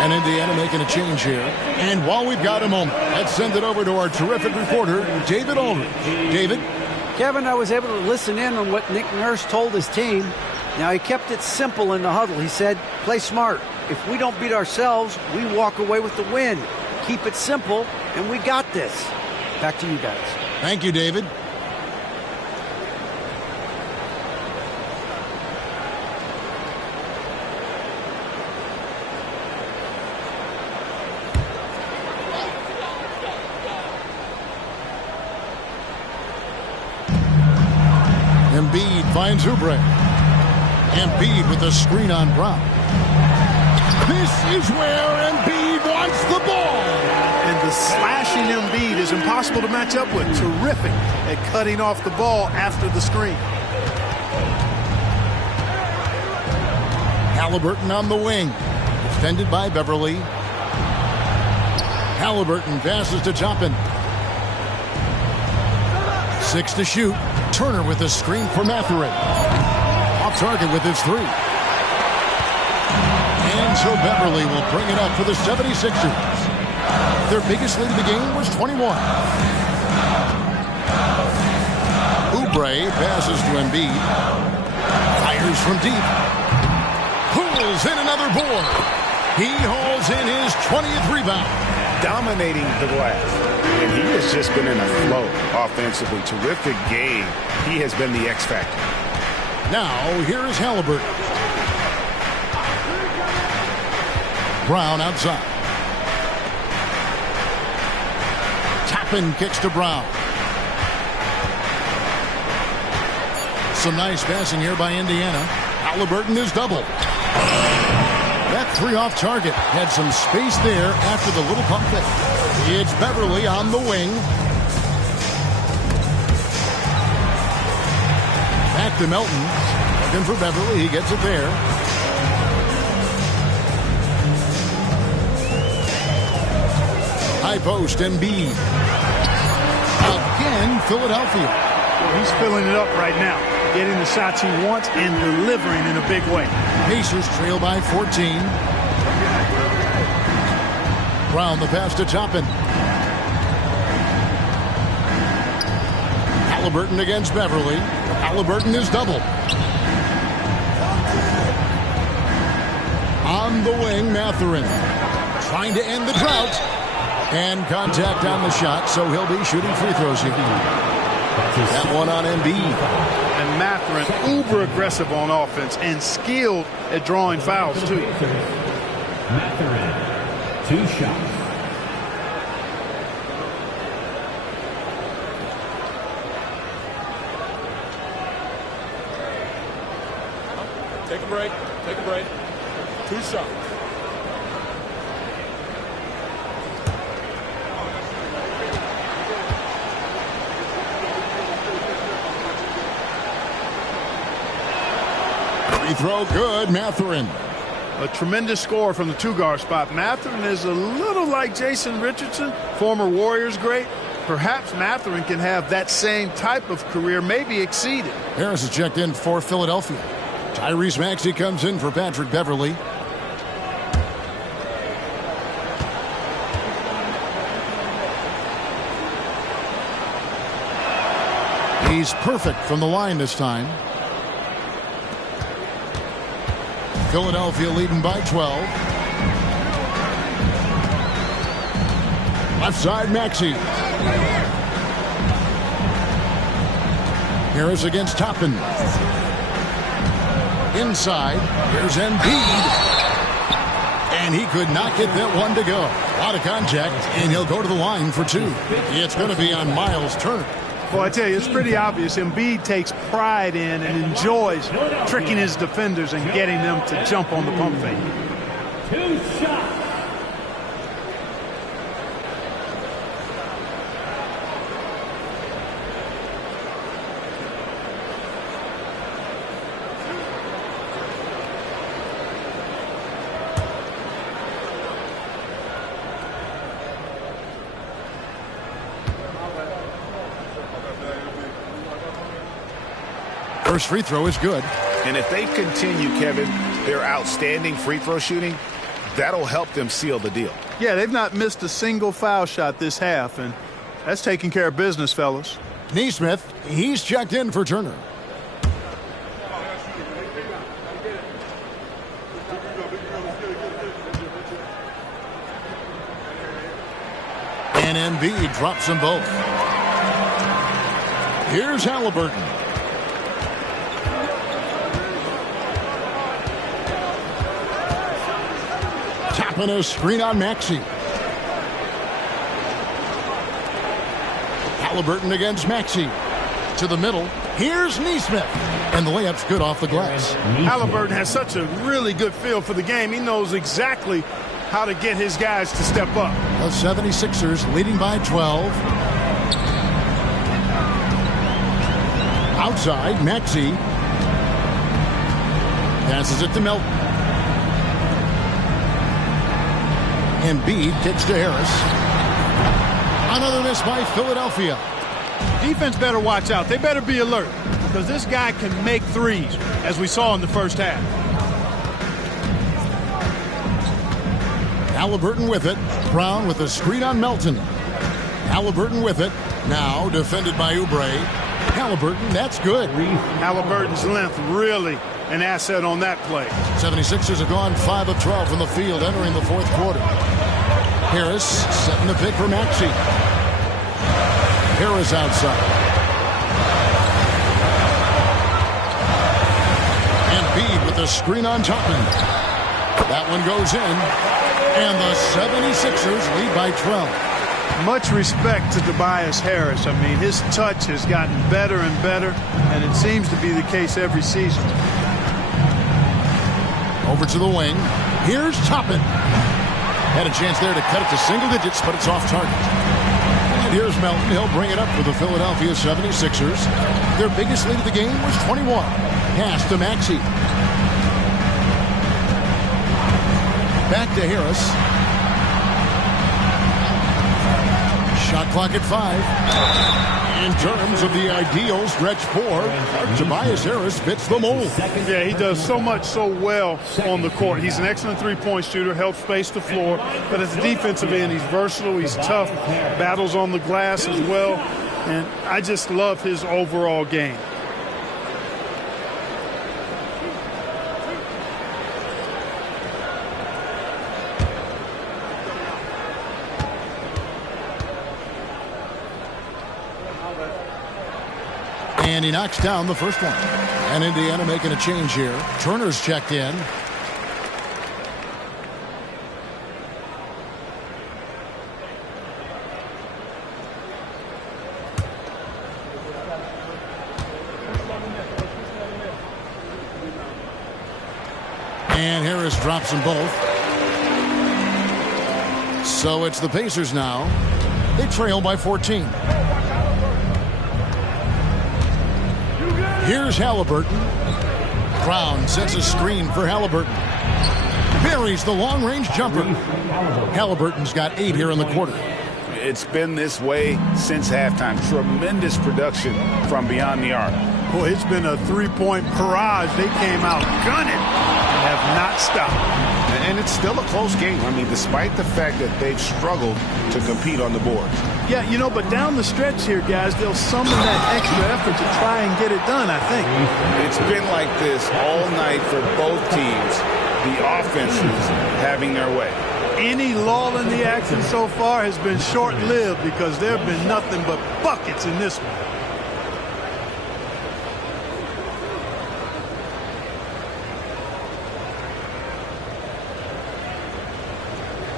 And Indiana making a change here. And while we've got a moment, let's send it over to our terrific reporter, David Aldridge. David? Kevin, I was able to listen in on what Nick Nurse told his team. Now, he kept it simple in the huddle. He said, play smart. If we don't beat ourselves, we walk away with the win. Keep it simple, and we got this. Back to you guys. Thank you, David. Embiid finds Oubre. Embiid with a screen on Brown. This is where Embiid wants the ball. And the slashing Embiid is impossible to match up with. Terrific at cutting off the ball after the screen. Halliburton on the wing. Defended by Beverly. Halliburton passes to Toppin. 6 to shoot. Turner with a screen for Mathurin. Off target with his 3. And so Beverly will bring it up for the 76ers. Their biggest lead of the game was 21. Oubre passes to Embiid. Fires from deep. Pulls in another board. He hauls in his 20th rebound. Dominating the glass. And he has just been in a flow offensively. Terrific game. He has been the X factor. Now, here is Halliburton. Brown outside. Toppin kicks to Brown. Some nice passing here by Indiana. Halliburton is doubled. That 3 off target had some space there after the little pump fake. It's Beverly on the wing. Back to Melton. Looking for Beverly. He gets it there. High post, Embiid. Again, Philadelphia. Well, he's filling it up right now. Getting the shots he wants and delivering in a big way. Pacers trail by 14. Brown the pass to Toppin. Halliburton against Beverly. Halliburton is doubled. On the wing, Mathurin. Trying to end the drought. And contact on the shot, so he'll be shooting free throws here. That one on Embiid. And Mathurin, uber aggressive on offense and skilled at drawing fouls, too. Mathurin, 2 shots. Take a break. Take a break. 2 shots. Free throw good, Mathurin. A tremendous score from the 2-guard spot. Mathurin is a little like Jason Richardson, former Warriors great. Perhaps Mathurin can have that same type of career, maybe exceed it. Harris is checked in for Philadelphia. Tyrese Maxey comes in for Patrick Beverly. He's perfect from the line this time. Philadelphia leading by 12. Left side, Maxey. Harris against Toppin. Inside, here's Embiid. And he could not get that one to go. A lot of contact, and he'll go to the line for 2. It's going to be on Miles Turner. Well, I tell you, it's pretty obvious. Embiid takes pride in and enjoys tricking his defenders and getting them to jump on the pump fake. 2 shots. First free throw is good. And if they continue, Kevin, their outstanding free throw shooting, that'll help them seal the deal. Yeah, they've not missed a single foul shot this half, and that's taking care of business, fellas. Nesmith, he's checked in for Turner. And Embiid drops them both. Here's Halliburton. Tapping a screen on Maxey. Halliburton against Maxey. To the middle. Here's Nesmith. And the layup's good off the glass. Halliburton has such a really good feel for the game. He knows exactly how to get his guys to step up. The 76ers leading by 12. Outside, Maxey. Passes it to Melton. Embiid kicks to Harris. Another miss by Philadelphia. Defense better watch out. They better be alert because this guy can make threes, as we saw in the first half. Halliburton with it. Brown with a screen on Melton. Halliburton with it. Now defended by Oubre. Halliburton, that's good. Halliburton's length really an asset on that play. 76ers have gone 5 of 12 from the field entering the fourth quarter. Harris setting the pick for Maxey. Harris outside. Embiid with the screen on Toppin. That one goes in. And the 76ers lead by 12. Much respect to Tobias Harris. I mean, his touch has gotten better and better, and it seems to be the case every season. Over to the wing. Here's Toppin. Had a chance there to cut it to single digits, but it's off target. And here's Melton. He'll bring it up for the Philadelphia 76ers. Their biggest lead of the game was 21. Pass to Maxey. Back to Harris. Shot clock at 5. In terms of the ideal stretch 4, Tobias Harris fits the mold. Yeah, he does so much so well on the court. He's an excellent three-point shooter, helps space the floor. But at the defensive end, he's versatile, he's tough, battles on the glass as well. And I just love his overall game. And he knocks down the first one. And Indiana making a change here. Turner's checked in. And Harris Harris drops them both. So it's the Pacers now. They trail by 14. Here's Halliburton. Brown sets a screen for Halliburton. Buries the long-range jumper. Halliburton's got 8 here in the quarter. It's been this way since halftime. Tremendous production from beyond the arc. Boy, it's been a three-point barrage. They came out gunning and have not stopped. And it's still a close game. I mean, despite the fact that they've struggled to compete on the boards. Yeah, but down the stretch here, guys, they'll summon that extra effort to try and get it done, I think. It's been like this all night for both teams. The offenses having their way. Any lull in the action so far has been short-lived because there have been nothing but buckets in this one.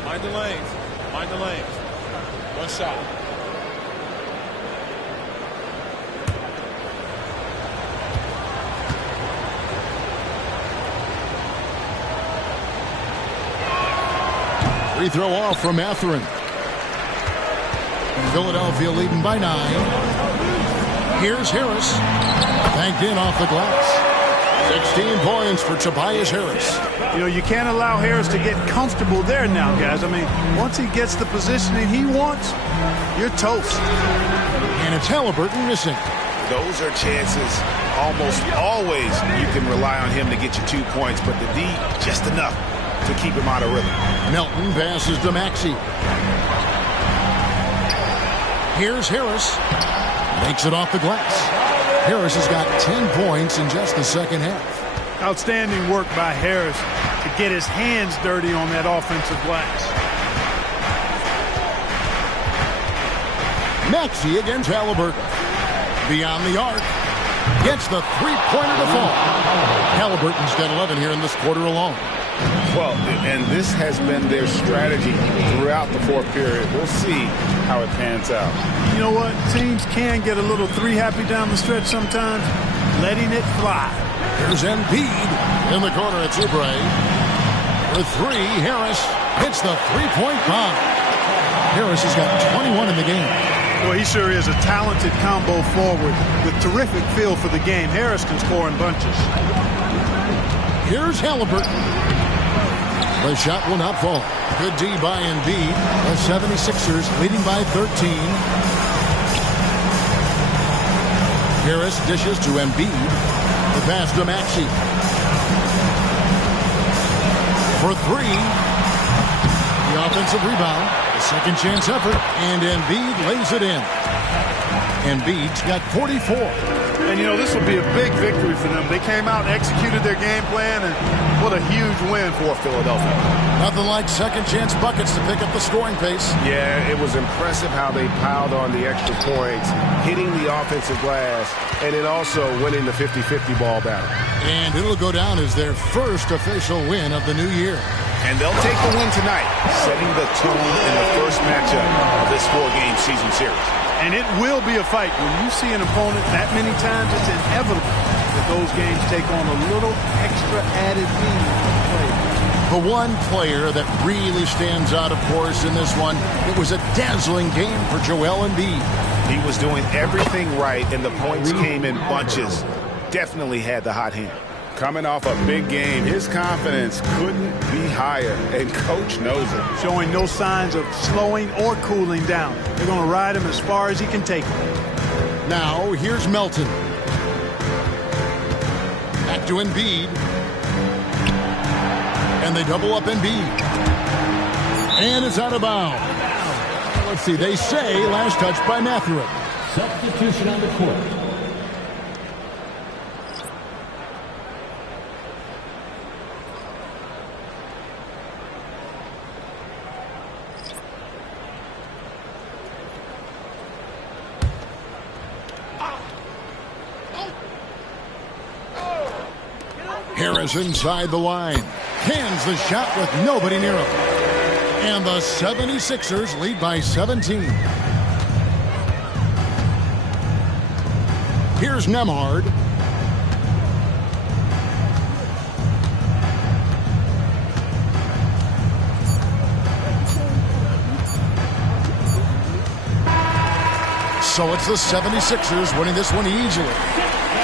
Mind the lanes. Mind the lanes. One shot. Free throw off from Mathurin. Philadelphia leading by 9. Here's Harris. Banked in off the glass. 16 points for Tobias Harris. You can't allow Harris to get comfortable there now, guys. I mean, once he gets the positioning he wants, you're toast. And it's Halliburton missing. Those are chances almost always you can rely on him to get you 2 points, but the D, just enough to keep him out of rhythm. Melton passes to Maxey. Here's Harris. Makes it off the glass. Harris has got 10 points in just the second half. Outstanding work by Harris to get his hands dirty on that offensive glass. Maxey against Halliburton. Beyond the arc. Gets the three-pointer to fall. Halliburton's got 11 here in this quarter alone. Well, and this has been their strategy throughout the fourth period. We'll see how it pans out. You know what? Teams can get a little three-happy down the stretch sometimes. Letting it fly. Here's Embiid in the corner at Oubre. For 3, Harris hits the three-point bomb. Harris has got 21 in the game. Well, he sure is a talented combo forward with terrific feel for the game. Harris can score in bunches. Here's Halliburton. The shot will not fall. Good D by Embiid. The 76ers leading by 13. Harris dishes to Embiid. The pass to Maxey. For 3. The offensive rebound. A second chance effort. And Embiid lays it in. Embiid's got 44. And, this will be a big victory for them. They came out and executed their game plan, and what a huge win for Philadelphia. Nothing like second chance buckets to pick up the scoring pace. Yeah, it was impressive how they piled on the extra points, hitting the offensive glass, and then also winning the 50-50 ball battle. And it'll go down as their first official win of the new year. And they'll take the win tonight, setting the tone in the first matchup of this 4-game season series. And it will be a fight. When you see an opponent that many times, it's inevitable that those games take on a little extra added meaning. The one player that really stands out, of course, in this one, it was a dazzling game for Joel Embiid. He was doing everything right, and the points came in bunches. Definitely had the hot hand. Coming off a big game, his confidence couldn't be higher, and Coach knows it. Showing no signs of slowing or cooling down. They're going to ride him as far as he can take him. Now, here's Melton. Back to Embiid. And they double up Embiid. And it's out of bounds. Let's see, they say last touch by Mathurin. Substitution on the court. Harris inside the line. Cans the shot with nobody near him. And the 76ers lead by 17. Here's Nembhard. So it's the 76ers winning this one easily.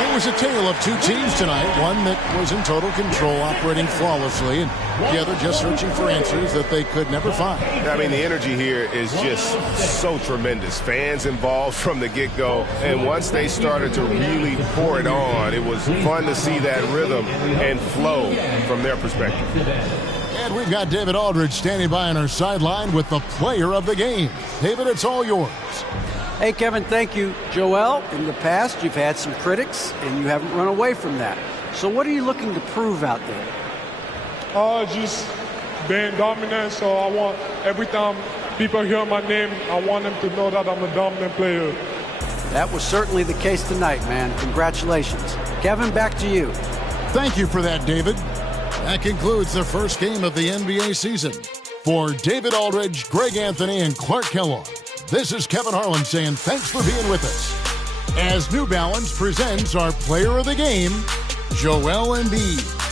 It was a tale of two teams tonight, one that was in total control, operating flawlessly, and the other just searching for answers that they could never find. I mean, the energy here is just so tremendous. Fans involved from the get-go, and once they started to really pour it on, it was fun to see that rhythm and flow from their perspective. And we've got David Aldridge standing by on our sideline with the player of the game. David, it's all yours. Hey, Kevin, thank you. Joel, in the past, you've had some critics, and you haven't run away from that. So what are you looking to prove out there? Just being dominant, so I want every time people hear my name, I want them to know that I'm a dominant player. That was certainly the case tonight, man. Congratulations. Kevin, back to you. Thank you for that, David. That concludes the first game of the NBA season. For David Aldridge, Greg Anthony, and Clark Kellogg, this is Kevin Harlan saying thanks for being with us as New Balance presents our player of the game, Joel Embiid.